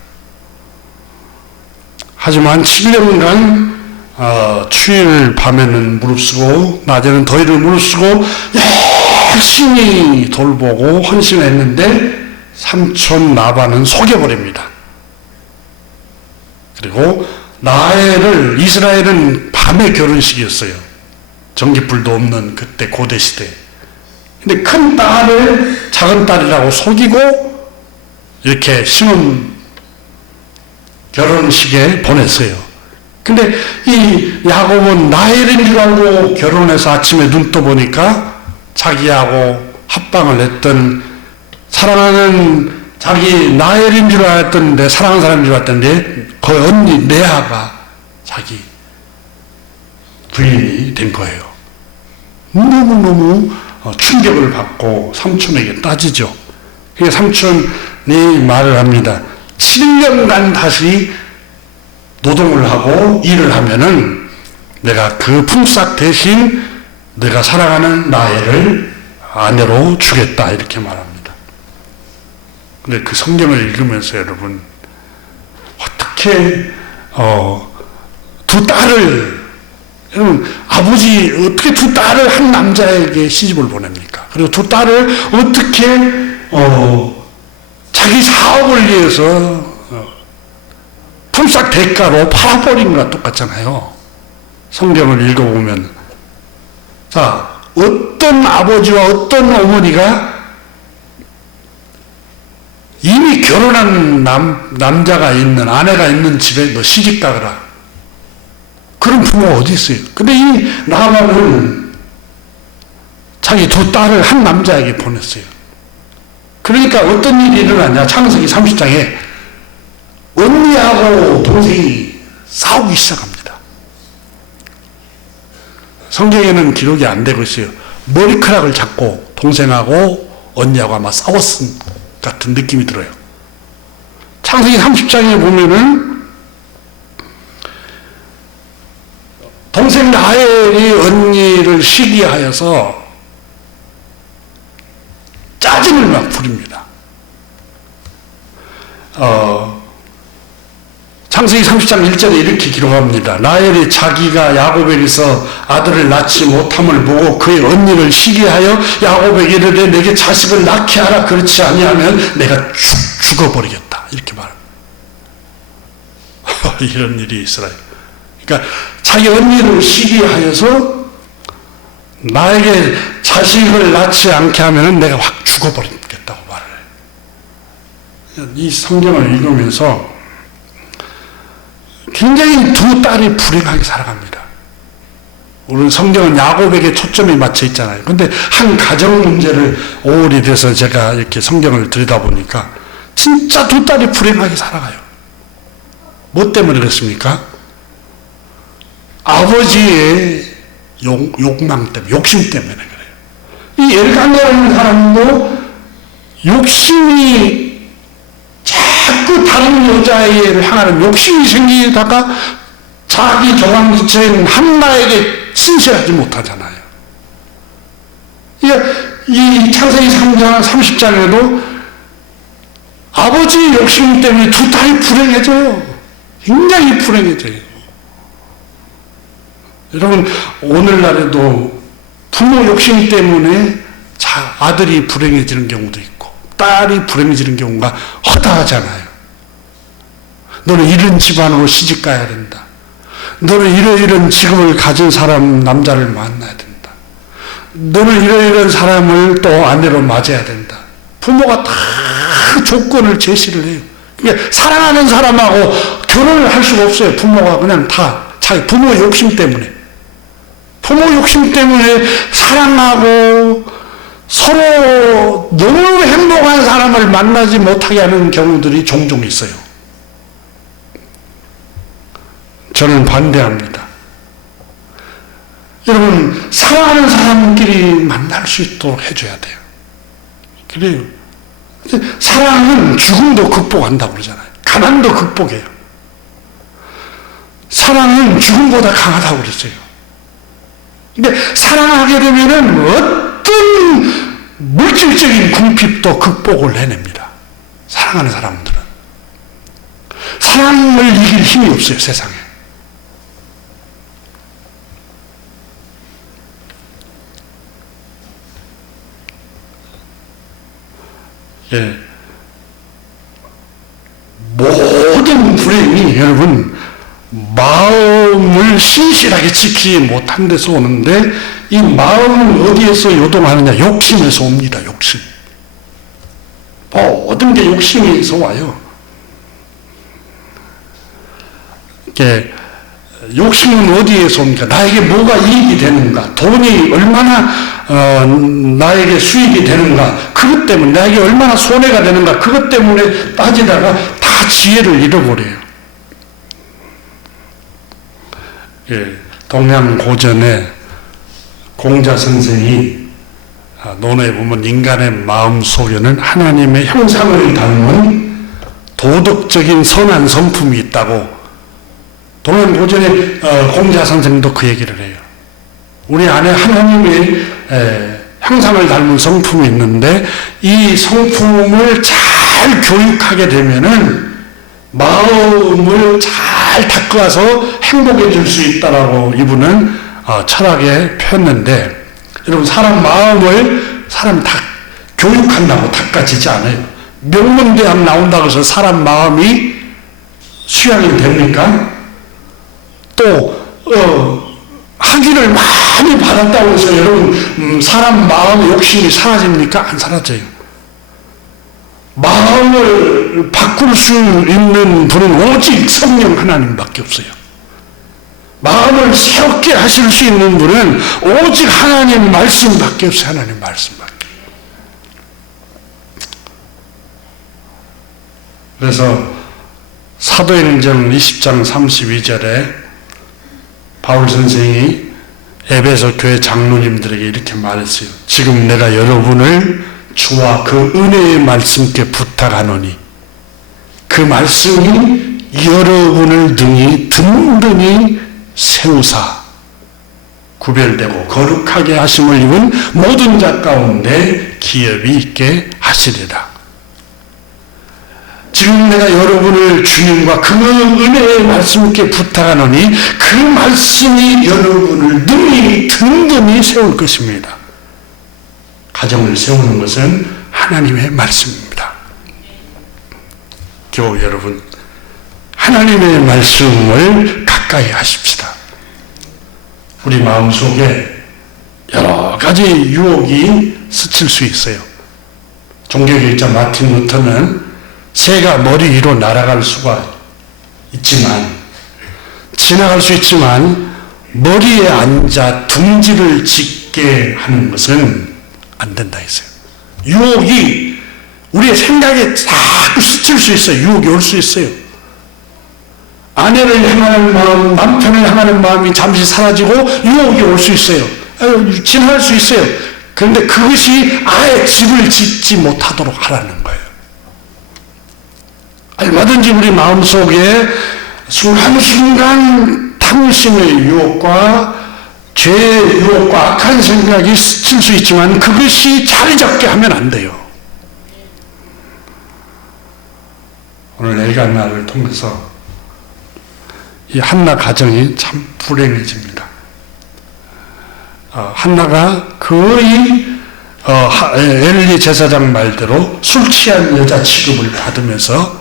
하지만 7년간 추위를 밤에는 무릅쓰고 낮에는 더위를 무릅쓰고 열심히 돌보고 헌신했는데 삼촌 라반은 속여버립니다. 그리고 라헬을, 이스라엘은 밤에 결혼식이었어요. 전기불도 없는 그때 고대시대. 근데 큰 딸을 작은 딸이라고 속이고 이렇게 신혼 결혼식에 보냈어요. 근데 이 야곱은 라헬인 줄 알고 결혼해서 아침에 눈 떠보니까 자기하고 합방을 했던 사랑하는 자기 라헬인 줄 알았던데, 사랑하는 사람인 줄 알았던데 그 언니 레아가 자기 부인이 된 거예요. 너무너무 충격을 받고 삼촌에게 따지죠. 그래서 삼촌이 말을 합니다. 7년간 다시 노동을 하고 일을 하면은 내가 그 품삯 대신 내가 사랑하는 라헬을 아내로 주겠다 이렇게 말합니다. 근데 그 성경을 읽으면서 여러분 어떻게 두 딸을, 여러분 아버지 어떻게 두 딸을 한 남자에게 시집을 보냅니까? 그리고 두 딸을 어떻게 자기 사업을 위해서 품삯 대가로 팔아버린 거랑 똑같잖아요. 성경을 읽어보면. 자, 어떤 아버지와 어떤 어머니가 이미 결혼한 남자가 있는, 아내가 있는 집에 너 시집 가거라. 그런 부모가 어디 있어요? 근데 이 라반은 자기 두 딸을 한 남자에게 보냈어요. 그러니까 어떤 일이 일어나냐? 창세기 30장에 언니하고 동생이 싸우기 시작합니다. 성경에는 기록이 안 되고 있어요. 머리카락을 잡고 동생하고 언니하고 아마 싸웠은 같은 느낌이 들어요. 창세기 30장에 보면은 동생 라헬이 언니를 시기하여서 짜증을 막 부립니다. 창세기 30장 1절에 이렇게 기록합니다. 라헬이 자기가 야곱에게서 아들을 낳지 못함을 보고 그의 언니를 시기하여 야곱에게 이르되 내게 자식을 낳게 하라. 그렇지 아니하면 내가 죽어버리겠다. 이렇게 말합니다. 이런 일이 있으라요. 그러니까 자기 언니를 시기하여서 나에게 자식을 낳지 않게 하면 내가 확 죽어버리겠다고 말을 해요. 이 성경을 읽으면서 굉장히 두 딸이 불행하게 살아갑니다. 오늘 성경은 야곱에게 초점이 맞춰 있잖아요. 근데 한 가정 문제를 오월이 돼서 제가 이렇게 성경을 들여다보니까 진짜 두 딸이 불행하게 살아가요. 뭐 때문에 그렇습니까? 아버지의 욕망 때문에, 욕심 때문에 그래요. 이 엘간나라는 사람도 욕심이 자꾸 다른 여자애를 향하는 욕심이 생기다가 자기 조상지체인 한나에게 신실하지 못하잖아요. 이 창세기 3장 30장에도 아버지의 욕심 때문에 두 딸이 불행해져요. 굉장히 불행해져요. 여러분, 오늘날에도 부모 욕심 때문에 아들이 불행해지는 경우도 있고 딸이 불행해지는 경우가 허다하잖아요. 너는 이런 집안으로 시집 가야 된다. 너는 이런 직업을 가진 사람, 남자를 만나야 된다. 너는 이런 사람을 또 아내로 맞아야 된다. 부모가 다 조건을 제시를 해요. 그러니까 사랑하는 사람하고 결혼을 할 수가 없어요. 부모가 그냥 다 자기 부모 욕심 때문에. 부모 욕심 때문에 사랑하고 서로 너무 행복한 사람을 만나지 못하게 하는 경우들이 종종 있어요. 저는 반대합니다. 여러분, 사랑하는 사람끼리 만날 수 있도록 해줘야 돼요. 그래요. 사랑은 죽음도 극복한다고 그러잖아요. 가난도 극복해요. 사랑은 죽음보다 강하다고 그랬어요. 근데 사랑하게 되면은 어떤 물질적인 궁핍도 극복을 해냅니다. 사랑하는 사람들은. 사랑을 이길 힘이 없어요, 세상에. 예. 모든 불행이 여러분 마음을 신실하게 지키지 못한 데서 오는데, 이 마음은 어디에서 요동하느냐? 욕심에서 옵니다. 욕심. 모든 게 욕심에서 와요. 이게 욕심은 어디에서 옵니까? 나에게 뭐가 이익이 되는가? 돈이 얼마나 나에게 수익이 되는가? 그것 때문에 나에게 얼마나 손해가 되는가? 그것 때문에 따지다가 다 지혜를 잃어버려요. 예, 동양 고전에 공자 선생이 논어에 보면 인간의 마음 속에는 하나님의 형상을 닮은 도덕적인 선한 성품이 있다고, 동양 고전에 공자 선생도 그 얘기를 해요. 우리 안에 하나님의 형상을 닮은 성품이 있는데, 이 성품을 잘 교육하게 되면은 마음을 잘 닦아서 행복해질 수 있다라고 이분은 철학에 폈는데, 여러분, 사람 마음을 사람 다 교육한다고 닦아지지 않아요. 명문대학 나온다고 해서 사람 마음이 수양이 됩니까? 또 학위를 많이 받았다고 해서 여러분 사람 마음의 욕심이 사라집니까? 안 사라져요. 마음을 바꿀 수 있는 분은 오직 성령 하나님밖에 없어요. 마음을 새롭게 하실 수 있는 분은 오직 하나님 말씀밖에 없어요. 하나님 말씀밖에. 그래서 사도행전 20장 32절에 바울 선생이 에베소 교회 장로님들에게 이렇게 말했어요. 지금 내가 여러분을 주와 그 은혜의 말씀께 부탁하노니 그 말씀이 여러분을 등이 든든히 세우사 구별되고 거룩하게 하심을 입은 모든 자 가운데 기업이 있게 하시리라. 지금 내가 여러분을 주님과 그 은혜의 말씀께 부탁하노니 그 말씀이 여러분을 능히 든든히 세울 것입니다. 가정을 세우는 것은 하나님의 말씀입니다. 교우 여러분, 하나님의 말씀을 가까이 하십시다. 우리 마음속에 여러 가지 유혹이 스칠 수 있어요. 종교개혁자 마틴 루터는 새가 머리 위로 날아갈 수가 있지만, 지나갈 수 있지만 머리에 앉아 둥지를 짓게 하는 것은 안 된다 했어요. 유혹이 우리의 생각에 자꾸 스칠 수 있어요. 유혹이 올 수 있어요. 아내를 향하는 마음, 남편을 향하는 마음이 잠시 사라지고 유혹이 올 수 있어요. 지나갈 수 있어요. 그런데 그것이 아예 집을 짓지 못하도록 하라는 거예요. 얼마든지 우리 마음속에 순간순간 탐심의 유혹과 죄의 유혹과 악한 생각이 스칠 수 있지만 그것이 자리 잡게 하면 안 돼요. 오늘 엘간나를 통해서 이 한나 가정이 참 불행해집니다. 한나가 거의 엘리 제사장 말대로 술 취한 여자 취급을 받으면서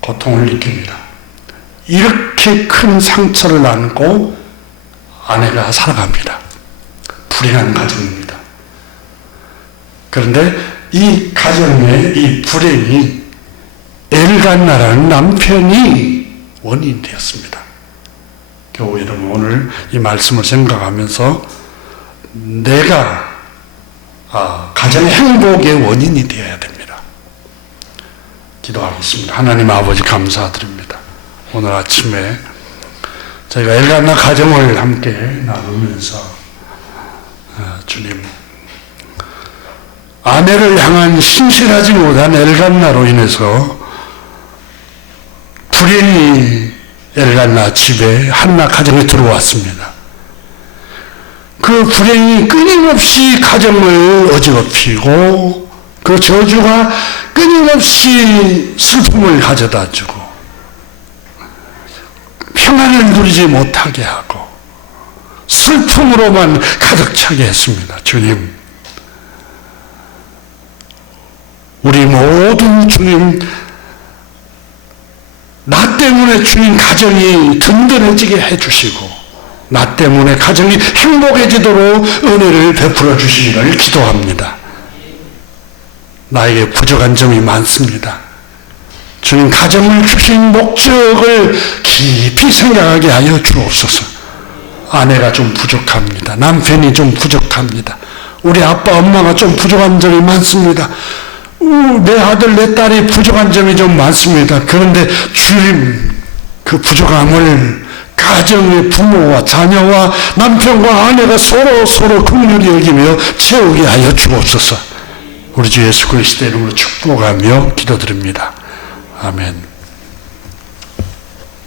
고통을 느낍니다. 이렇게 큰 상처를 안고 아내가 살아갑니다. 불행한 가정입니다. 그런데 이 가정의 이 불행이 엘간나라는 남편이 원인이 되었습니다. 교우 여러분, 오늘 이 말씀을 생각하면서 내가 가정의 행복의 원인이 되어야 됩니다. 기도하겠습니다. 하나님 아버지 감사드립니다. 오늘 아침에 저희가 엘간나 가정을 함께 나누면서 주님, 아내를 향한 신실하지 못한 엘간나로 인해서 불행이 엘간나 집에 한나 가정에 들어왔습니다. 그 불행이 끊임없이 가정을 어지럽히고 그 저주가 끊임없이 슬픔을 가져다 주고 평안을 누리지 못하게 하고 슬픔으로만 가득 차게 했습니다. 주님, 우리 모든 주님, 나 때문에 주님 가정이 든든해지게 해주시고 나 때문에 가정이 행복해지도록 은혜를 베풀어 주시기를 기도합니다. 나에게 부족한 점이 많습니다. 주님, 가정을 주신 목적을 깊이 생각하게 하여 주옵소서. 아내가 좀 부족합니다. 남편이 좀 부족합니다. 우리 아빠 엄마가 좀 부족한 점이 많습니다. 내 아들 내 딸이 부족한 점이 좀 많습니다. 그런데 주님, 그 부족함을 가정의 부모와 자녀와 남편과 아내가 서로 긍휼히 여기며 채우게 하여 주옵소서. 우리 주 예수 그리스도의 이름으로 축복하며 기도드립니다. 아멘.